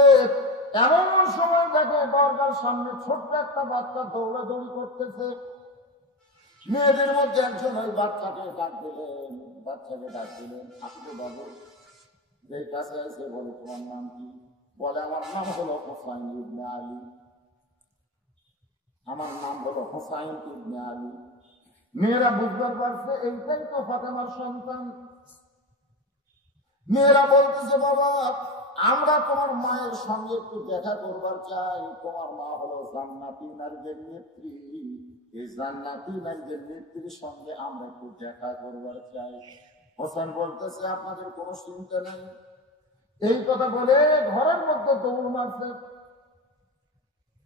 এমন সময় দেখে দরজার সামনে ছোট্ট একটা বাচ্চা দৌড়াদৌড়ি করতেছে। মেয়েদের মধ্যে একজন ওই বাচ্চাকে ডাক দিলেন, আপনি বাবু, যে কাছে এসে বলে তোমার নাম কি? বলে আমার নাম হলো হুসাইন ইবনে আলী। আমার নাম হলো হুসাইন ইবনে আলী। মেয়েরা বুঝতে পারছে এইটাই তো ফাতেমার সন্তান। মেয়েরা বলতেছে বাবা আমরা তোমার মায়ের সঙ্গে একটু দেখা করবার চাই। তোমার মা হলো জান্নাতি নারীদের নেত্রী, এই জান্নাতি নারীদের নেত্রীর সঙ্গে আমরা একটু দেখা করবার চাই। হোসেন বলতেছে আপনাদের কোনো চিন্তা নেই। এই কথা বলে ঘরের মধ্যে দৌড় মারছে,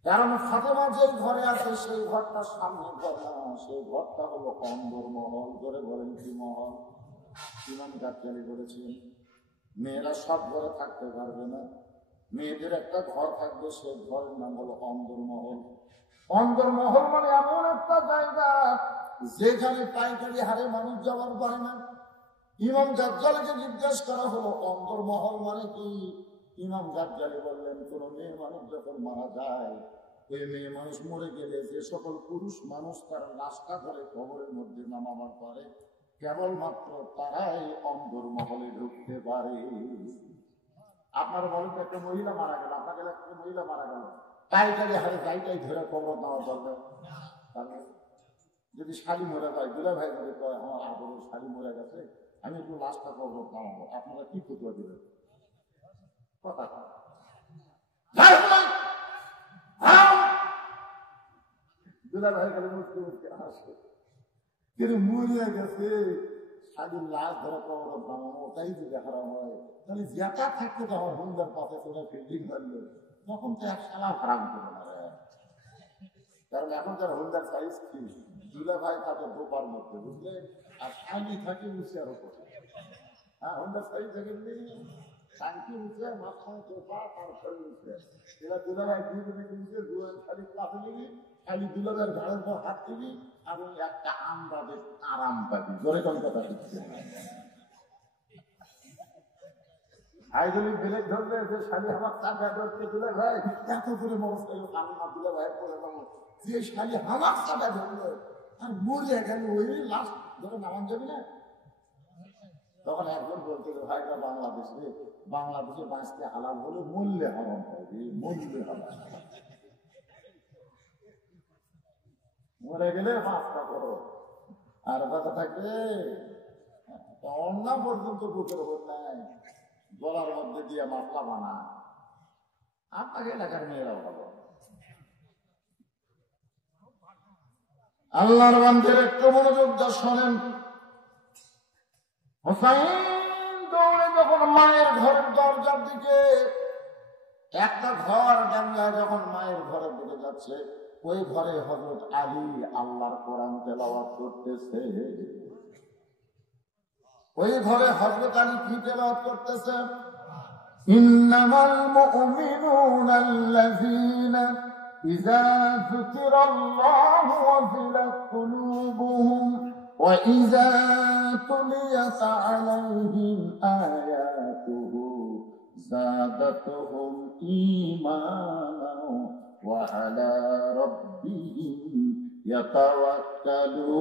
কারণ ফাতেমা যে ঘরে আছে সেই ঘরটার সামনে ঘর না, সেই ঘরটা হলো অন্দর মহল। করে বলেন কি মহল? ইমাম গাজ্জালী বলেছেন মেয়েরা সব ঘরে থাকতে পারবে না, মেয়েদের একটা ঘর থাকবে, সেই ঘরের নাম হলো অন্দরমহল। অন্দরমহল মানে এমন একটা জায়গা যেখানে পাইকারি হারে মানুষ যাওয়ার পারে না। ইমাম গাজ্জালীকে জিজ্ঞেস করা হলো অন্দরমহল মানে কি? ইমাম গাজ্জালী বললেন কোন মেয়ে মানুষ যখন মারা যায়, ওই মেয়ে মানুষ মরে গেলে যে সকল পুরুষ মানুষ তার লাশটা ধরে কবরের মধ্যে নামাবার পারে, কেবলমাত্র তারাই অন্দরমহলে ঢুকতে পারে। আপনার বলেন একটা মহিলা মারা গেল, আপনার গেলে একটা মহিলা মারা গেল, পাইকারি হারে যাইটাই ধরে কবর নেওয়া পারবে। যদি শাড়ি মরে যায়, দুলা ভাই যদি কয় আমার আদরের শাড়ি মরে গেছে, আমি একটু লাশটা কবর নামাবো, আপনারা কি ফতুয়া দিবেন? কথা দুলা ভাই গেলে মুসকে মুসকে হাসে, কিন্তু মরিয়া গেছে শাড়ির লাশ ধরে কবর নামাবো, ওটাই যদি হারাম হয়, তাহলে যেটা থাকতে তো আমার হুন্ডার পাশে তোরা ফিল্ডিং করলো, তখন তো এক সালা হারাম করে না। কারণ এখনকার হুন্ডার সাইজ কি, দুলা ভাই থাকে দোপার মধ্যে, বুঝলে, আর শাড়ি থাকে উঁচিয়ার উপরে। হ্যাঁ, হুন্ডার সাইজ থাকে শান্তি উঠে, মাথায় চোপা, তার শরীর উঠে, এরা দুলা ভাই দুই দিনে কিনছে, শাড়ি কাছে নিবি, খালি দুলাদের ঘাড়ের পর হাত দিবি, এবং একটা আন্দাজে আরাম পাবি। জোরে কোন কথা দিচ্ছে হাইড্রোলিক ব্রেক ধরলে যে শাড়ি আমার চাকা ধরছে, দুলা ভাই এত করে মস্ত আমার দুলা ভাই করে দেবো, যে শাড়ি আমার চাকা ধরলো আর মরে গেল, ওই লাশ ধরে নামান যাবি না। তখন একজন বলতে ভাইটা বাংলাদেশে, বাংলাদেশে বাঁচতে হালাল হলে মূল্যে হারাম হবে, মূল্যে হারাম, মরে গেলে মাছটা করো। আর কথা থাকলে অন্য পর্যন্ত বুকের ওপর নাই, গলার মধ্যে দিয়ে মাছলা বানা। আপনাকে এলাকার মেয়েরা ভালো। আল্লাহর বান্দার একটু মনোযোগ দিয়ে শোনেন। হোসাইন দৌড়ে যখন মায়ের ঘরের দরজার দিকে, একটা ঘর জানলায় যখন মায়ের ঘরে ঢুকে যাচ্ছে, ওই ঘরে হযরত আলী আল্লাহর কোরআন তেলাওয়াত করতেছে। ওই ঘরে হযরত আলী কি তেলাওয়াত করতেছে? ইন্নামাল মুমিনুনা আল্লাযীনা ইযা যুকিরাল্লাহু ওয়াজিলাত কুলুবুহুম ওয়া ইযা তুলিয়াত আলাইহিম আয়াতুহু যাদাতুহুম ঈমানাও ওয়া আলা রাব্বিহিম ইয়াতাওয়াক্কালুন।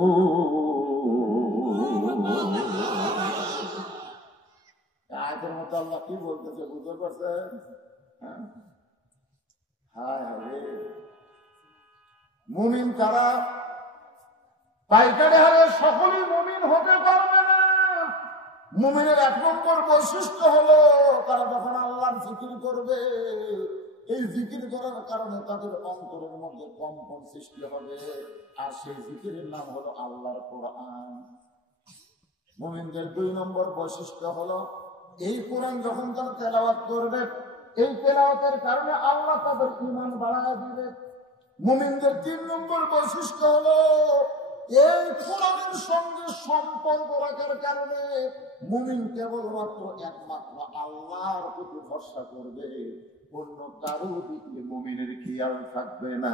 আয়াতের মধ্যে আল্লাহ কি বলতেছে বুঝতে পারছেন? হায় হায়, মুমিন কারা? পাইকারি হারে সকলেই মুমিন হতে পারবে না। মুমিনের এক নম্বর বৈশিষ্ট্য হলো তারা যখন আল্লাহর জিকির করবে, এই জিকির করার কারণে তাদের অন্তরের মধ্যে কম্পন সৃষ্টি হবে, আর সেই জিকিরের নাম হলো আল্লাহর কোরআন। মুমিনদের দুই নম্বর বৈশিষ্ট্য হলো এই কোরআন যখন তারা তেলাওয়াত করবে, এই তেলাওয়াতের কারণে আল্লাহ তাদের ঈমান বাড়ায় দিবে। মুমিনদের তিন নম্বর বৈশিষ্ট্য হলো এই কোরআনের সঙ্গে সম্পর্ক রাখার কারণে মুমিন কেবলমাত্র একমাত্র আল্লাহর প্রতি ভরসা করবে, অন্য কারো দিকে মুমিনের খেয়াল থাকবে না।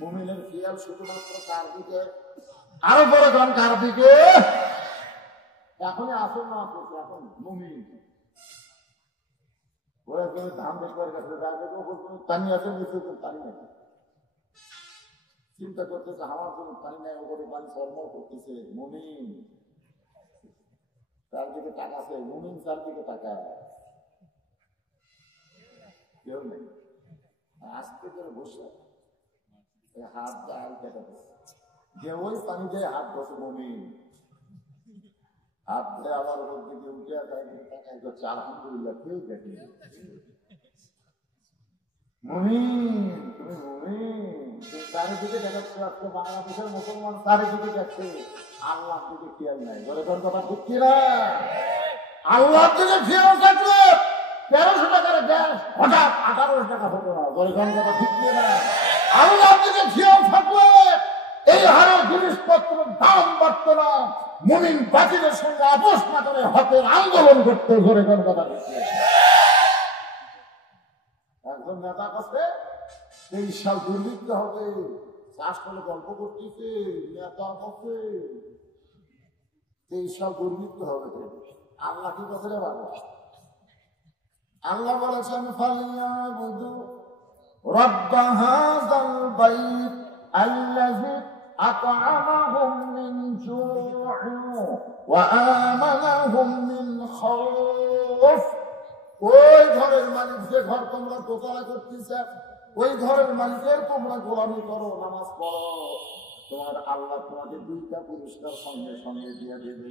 মুমিনের খেয়াল শুধুমাত্র কার দিকে? আরো বড় গান কার দিকে? এখনই আসল না আসছে, এখন মুমিন ওরা তুমি ধান দেখবার কাছে যাবে, পানি আছে, নিশ্চয় পানি নেই, চিন্তা করতেছে আমার জন্য পানি নেই, ওপরে পানি সরবরাহ করতেছে। মুমিন তার দিকে তাকাছে, মুমিন তার দিকে তাকায়, কেউ নেই। আজকে করে বসে হাত দেয় কেটে যে ওই পানি দিয়ে হাত বসে মুমিন। আপনি আমার মধ্যে দিয়ে উঠে তাকাই করছে, আলহামদুলিল্লাহ কেউ দেখে মুমিন, তুমি মুমিন, তুমি চারিদিকে দেখাচ্ছ। আজকে বাংলাদেশের মুসলমান চারিদিকে দেখছে, আল্লাহর দিকে খেয়াল নাই। বলে কোন কথা ঠিক কিনা? আল্লাহর দিকে খেয়াল থাকলে 1300 টাকার গ্যাস হঠাৎ 1800 টাকা হতো না। বলে কোন কথা ঠিক কিনা? আল্লাহর দিকে খেয়াল থাকলে এই হারে জিনিসপত্রের দাম বাড়ত না। মুমিন বাতিলের সঙ্গে আপোষ না করে হকের আন্দোলন করতে। ঘরে কোন কথা ঠিক কিনা? একজন নেতা কাছে 23 সাল দুর্নীতি হবে, চাষ করে গল্প করতেছে নেতার পক্ষে 23 সাল দুর্নীতি হবে। আল্লাহ কি কথা রে বাবা? আল্লাহ বলেছেন ফালিয়াবুদু রাব্ব হাযাল বাইত আল্লাযী আত'আমাহুম মিন জু'ইন ওয়া আমানাহুম মিন খাউফ। ওই ঘরের মালিক, যে ঘর তোমরা দোতলা করতেছে, ওই ঘরের মালিকের তোমরা গোলামি করো, নামাজ পড়ো, তোমার আল্লাহ তোমাকে 2টা পুরস্কার সঙ্গে সঙ্গে দিয়ে দেবে।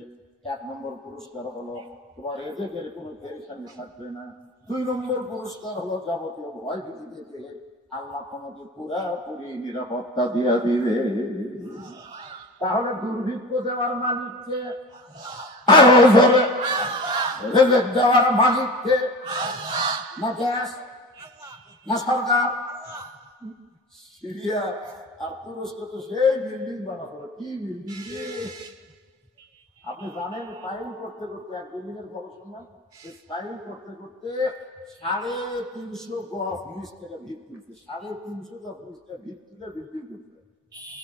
1 নম্বর পুরস্কার হলো তোমার রিজিকের কোনো পেরেশানি থাকবে না। 2 নম্বর পুরস্কার হলো যাবতীয় ভয় ভীতি থেকে আল্লাহ তোমাকে পুরাপুরি নিরাপত্তা দিয়ে দিবে। তাহলে দুর্ভিক্ষ দেওয়ার মালিককে, আরো জোরে রিজিক দেওয়ার মালিককে, না গ্যাস, না সরকার? সিরিয়া আর তুরস্ক তো সেই বিল্ডিং বানাতো। কি বিল্ডিং রে! আপনি জানেন, ফাইল করতে করতে এক বিল্ডিং এর গবেষণা, ফাইল করতে করতে 350 গজ নিচ থেকে ভিত তুলছে। 350 গজ নিচ থেকে ভিত তুলে বিল্ডিং করছে।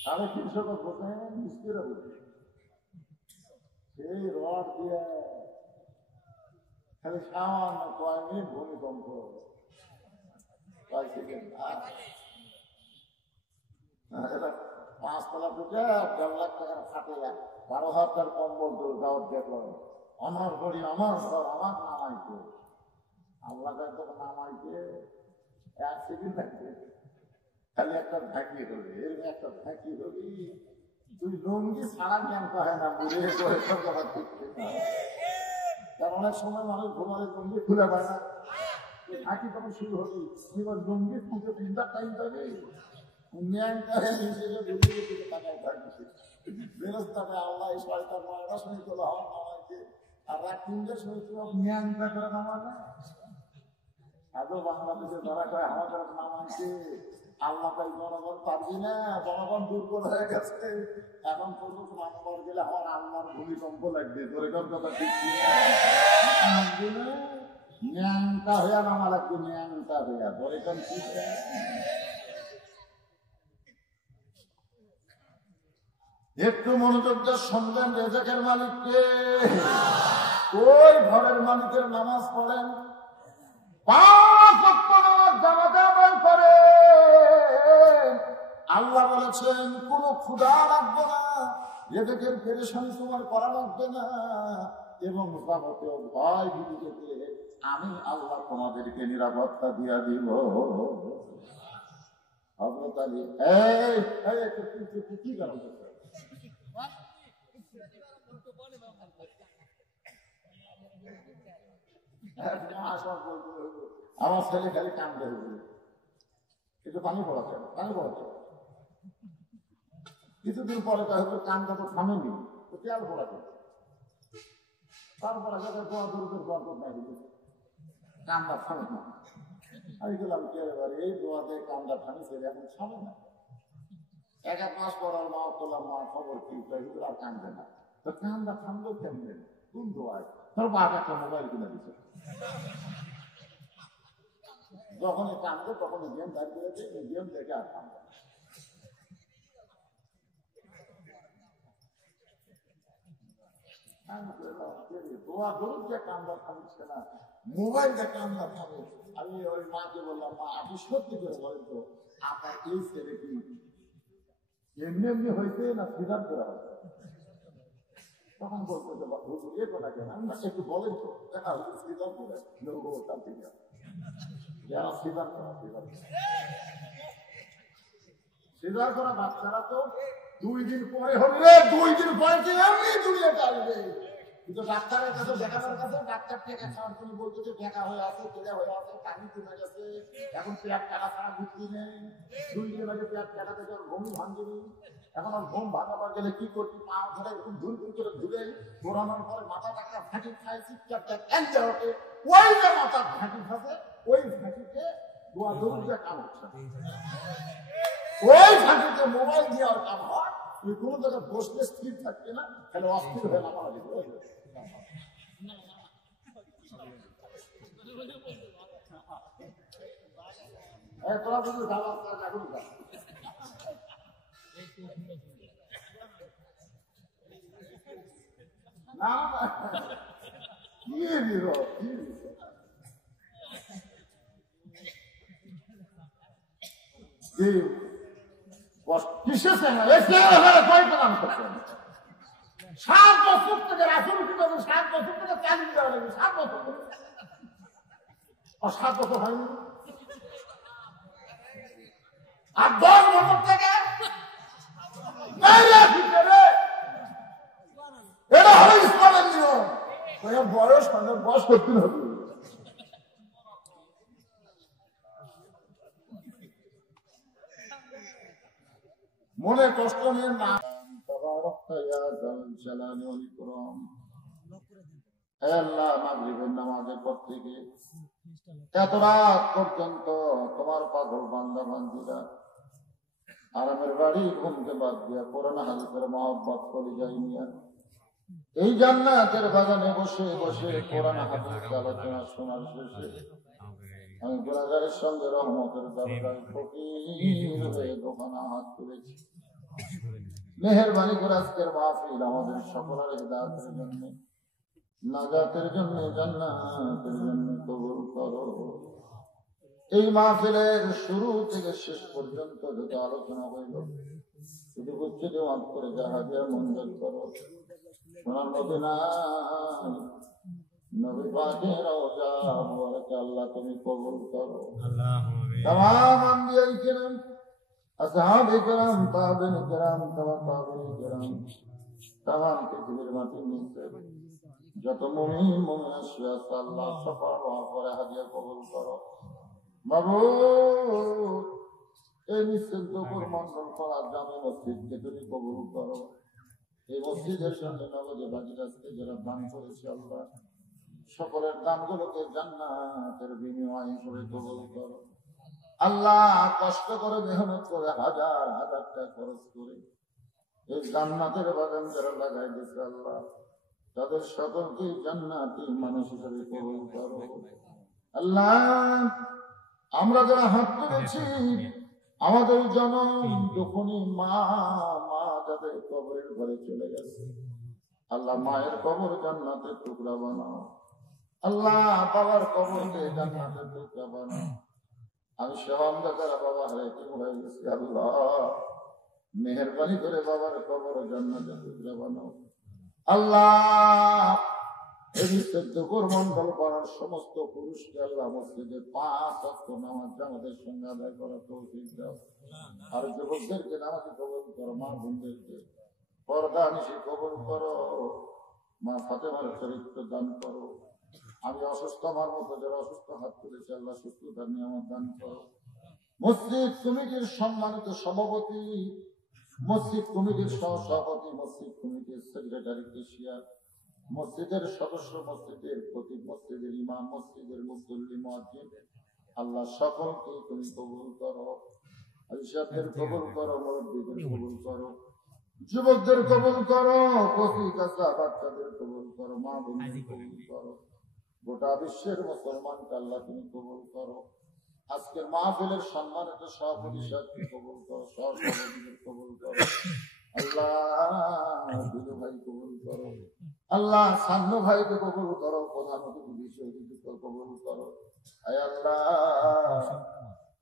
350 গজ বোঝায় না, নিচ করে বলছে সেই রড দিয়ে খালি সামান্য কয় মিনিট ভূমিকম্প, 5 সেকেন্ড। 5 তলা ঢুকে 1.5 লাখ টাকার খাটে 12,000 কম্বল দাওয়াত দেখলো। আমার ঘড়ি, আমার ঘর, আমার নামাইতে, আল্লাহ নামাইতে 1 সেকেন্ড থাকবে। খালি একটা ঢাকি হবি, এরকম একটা ঢাকি হবি, তুই লুঙ্গি ছাড়া জ্ঞান পায় না। বুড়ে করে সব কথা ঠিক না। কারণ অনেক সময় মানুষ ঘুমালে লুঙ্গি খুলে পায় না, ঢাকি তখন শুরু হবি। এবার লুঙ্গি খুঁজে 3টা টাইম পাবি, আল্লাহ 9:30 সময় তোলা হওয়ার নামাইতে, আর রাত 3টার সময় ন্যাংটা করে নামাবে। আদৌ বাংলাদেশে ধরা করে আমাদের নামাইতে আল্লাহ পাই জনগণ পারবি না, জনগণ দুর্বল হয়ে গেছে। এখন পর্যন্ত নামাবার গেলে আমার আল্লাহর ভূমিকম্প লাগবে। তোর কথা ঠিক ন্যাংটা হইয়া নামা লাগবে, ন্যাংটা হইয়া। তোরে কোন ঠিক একটু মনোযোগ দিয়ে শুনবেন। রেজেকের মালিককে, ওই ঘরের মালিকের নামাজ পড়েন, 5 ওয়াক্ত নামাজ জামাতে আদায় করেন। আল্লাহ বলেছেন কোন ক্ষুধা লাগবে না, রেজেকের পেরেশানি তোমার করা লাগবে না, এবং যাবতীয় ভয় ভীতি থেকে আমি আল্লাহ তোমাদেরকে নিরাপত্তা দিয়া দিব। হযরত আলী কি কারণ আমার ছেলে খালি কান্দে, একটু পানি পড়াচ্ছে, পানি পড়াচ্ছে। কিছুদিন পরে কান্দা তো থামেনি, তেল পড়াচ্ছে। তারপরে দোয়া দরুদের বরকত নাই, কান্দা থামে না। আমি গেলাম এই দোয়া দিয়ে কান্দা থামিছে, এখন থামে না। 1 মাস পর আর মা করলাম, মা খবর কি, আর কান্দে না। তো কান্দা থামলেও কেমনে, কোন দোয়ায়? তোর বাপ একটা মোবাইল কিনে দিচ্ছে, যখনই কান্দে তখনই গেম দাঁড় করে দিয়ে গেম দেখে আর কান্দে। দোয়া ধরুন যে কান্দা থামছে না, মোবাইল দিয়ে কান্দা থামে। আমি ওই মাকে বললাম, মা আপনি সত্যি করে বলেন তো, আপনার এই ছেলে কি এমনি এমনি হয়েছে না সিদ্ধান্ত করা হয়েছে? তখন বলতো এ কথা কেন, আমি একটু বলেন তো, সিদ্ধান্ত করে সিদ্ধান্ত করা বাচ্চারা তো 2 দিন পরে হলে 2 দিন পরে কি এমনি দুনিয়াতে আসবে। কিন্তু ডাক্তারের কাছে দেখানোর কাছে ডাক্তার থেকে তুমি বলতেছে দেখা হয়ে আছে, কেড়ে হয়ে আছে, পানি কমে গেছে, এখন পেট টাকা ছাড়া বুদ্ধি নেই, 2 দিন আগে পেট টাকা থেকে ঘুম ভাঙিনি, এখন আর ঘুম ভাঙাবার গেলে কি করছি, পা ধরে এরকম ধুল ধুল করে ধুলে ঘোরানোর পরে মাথা টাকা ফাঁকি খায়, চিৎকারটা ক্যান্সার হতে, ওই যে মাথা ফাঁকি খাবে, ওই ফাঁকিতে দোয়া দৌড় দিয়ে কাম হচ্ছে, ওই ফাঁকিতে মোবাইল দিয়ে আর কাম হয়, তুমি কোনো জায়গায় বসলে স্থির থাকবে না, তাহলে অস্থির হয়ে না মারা যাবে। তোরা শুধু খাবার এখন না কিসে 7 বছর থেকে রাসূল কি করবে, 7 বছর থেকে চালিয়ে দেওয়া লাগবে, 7 বছর করে, আর 7 বছর হয়নি, আর 10 বছর থেকে এটা হলো ইসলামের নিয়ম। বয়স বয়স করতে হবে, মনে কষ্ট নিয়ে না। মাগরিবের নামাজের পর থেকে এত রাত পর্যন্ত তোমার পাগল বান্দা বান্দিরা আরামের বাড়ি ঘুমকে বাদ দিয়া কোরআন হাদিসের মহব্বত করে যাইনিয়া এই জান্নাতের বাগানে বসে বসে কোরআন হাদিস আলোচনা শোনার শেষে আমি গুনাহগারের সঙ্গে রহমতের দরজায় ফকির হয়ে দোকানে হাত তুলেছি। মেহেরবানি করে আজকের মাহফিল আমাদের সকলের হিদায়াতের জন্য, নাজাতের জন্য, জান্নাতের জন্য কবুল করো। এই মাহফিলের শুরু থেকে শেষ পর্যন্ত যত আলোচনা হইল শুধু বুঝতে মাফ করে জাহাজে মঞ্জুর করো। সোনার মদিনা নবী পাকের রওজা মুবারকে আল্লাহ তুমি কবুল করো। तमाम अंबिया किराम, असहाब किराम, ताबिईन किराम, ताबिईन किराम, तमाम পৃথিবীর মাটির নিচে যত মুমিন মুমিনা শুয়ে আছে আল্লাহ সফল হওয়ার পরে হাজিয়া কবুল করো। মাবুদ এই নিশ্চিন্তপুর মন্ডল পাড়া জামে মসজিদকে তুমি কবুল করো। এই মসজিদের জন্য নগদে বাজিরাজকে যারা দান করেছে আল্লাহ সকলের দানগুলোকে জান্নাতের বিনিময় করে কবুল করো। আল্লাহ কষ্ট করে মেহনত করে হাজার হাজার টাকা খরচ করে এই জান্নাতের বাগান যারা লাগাই দিয়েছে আল্লাহ তাদের সকলকে জান্নাতি মানুষ হিসেবে কবুল করো। আল্লাহ আমরা যারা হাত তুলেছি আমাদের জনম যখনই মা যাদের কবরের ঘরে চলে গেছে আল্লাহ মায়ের কবর জান্নাতের টুকরা বানাও। আল্লাহ বাবার কবরকে জান্নাতের টুকরা বানাও। আমি সেবান্দা যারা বাবা হারাইতে হয়ে গেছি আল্লাহ মেহেরবানি করে বাবার কবর জান্নাতের টুকরা বানাও। আল্লাহ এই চোদ্দপুর মন্ডল পাড়ার সমস্ত পুরুষকে আল্লাহ মসজিদে 5 ওয়াক্ত নামাজ আমাদের সঙ্গে আদায় করা তৌফিক দাও। আর যুবকদেরকে নামাজি কবুল করো, মা বোনদেরকে পর্দা নিশি কবুল করো, মা ফাতেমার চরিত্র দান করো। আমি অসুস্থ আমার মতো যারা অসুস্থ হাত তুলেছে আল্লাহ সুস্থতা নিয়ামত দান করো। মসজিদ কমিটির সম্মানিত সভাপতি, মসজিদ কমিটির সহসভাপতি, মসজিদ কমিটির সেক্রেটারি কেশিয়ার, মসজিদের সদস্য, মসজিদের খতিব, মসজিদের ইমাম, মসজিদের মুসল্লি মুয়াজ্জিন আল্লাহ সকলকে তুমি কবুল করো। আলিশাদের কবুল করো, মুরব্বীদের কবুল করো, যুবকদের কবুল করো, কচি কাঁচা বাচ্চাদের কবুল করো, মা বোনদের কবুল করো। গোটা বিশ্বের মুসলমানকে আল্লাহ তুমি কবুল করো। আজকের মাহফিলের সম্মানিত সভাপতি সাহেবকে কবুল করো, সহসভাপতিদের কবুল করো। আল্লাহ দুলু ভাই কবুল করো, আল্লাহ সান্নু ভাইকে কবুল করো, প্রধান অতিথি বিষয়টিকে কবুল করো। আয় আল্লাহ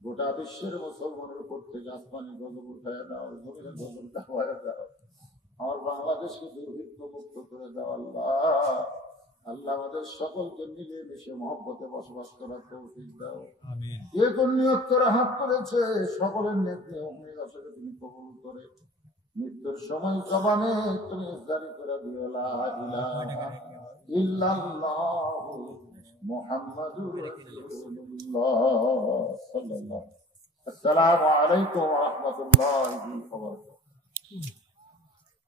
গোটা বিশ্বের মুসলমানের উপর থেকে আসমানি গজব উঠায় দাও, জমিনে গজব দাওয়ায় দাও, আমার বাংলাদেশকে দুর্ভিক্ষ মুক্ত করে দাও। আল্লাহ আল্লাহ আমাদের সকলকে মিলে মিশে মহব্বতে বসবাস করার তৌফিক দাও। যে কোন নিয়ত করে হাত করেছে সকলের নেত্রী অগ্নি আসলে তুমি কবুল করে মৃত্যুর সময় জবানে তুমি জারি করে দিও লা ইলাহা ইল্লাল্লাহু মুহাম্মাদুর রাসূলুল্লাহ সাল্লাল্লাহু। আসসালামু আলাইকুম ওয়া রাহমাতুল্লাহি ওয়া বারাকাতুহু।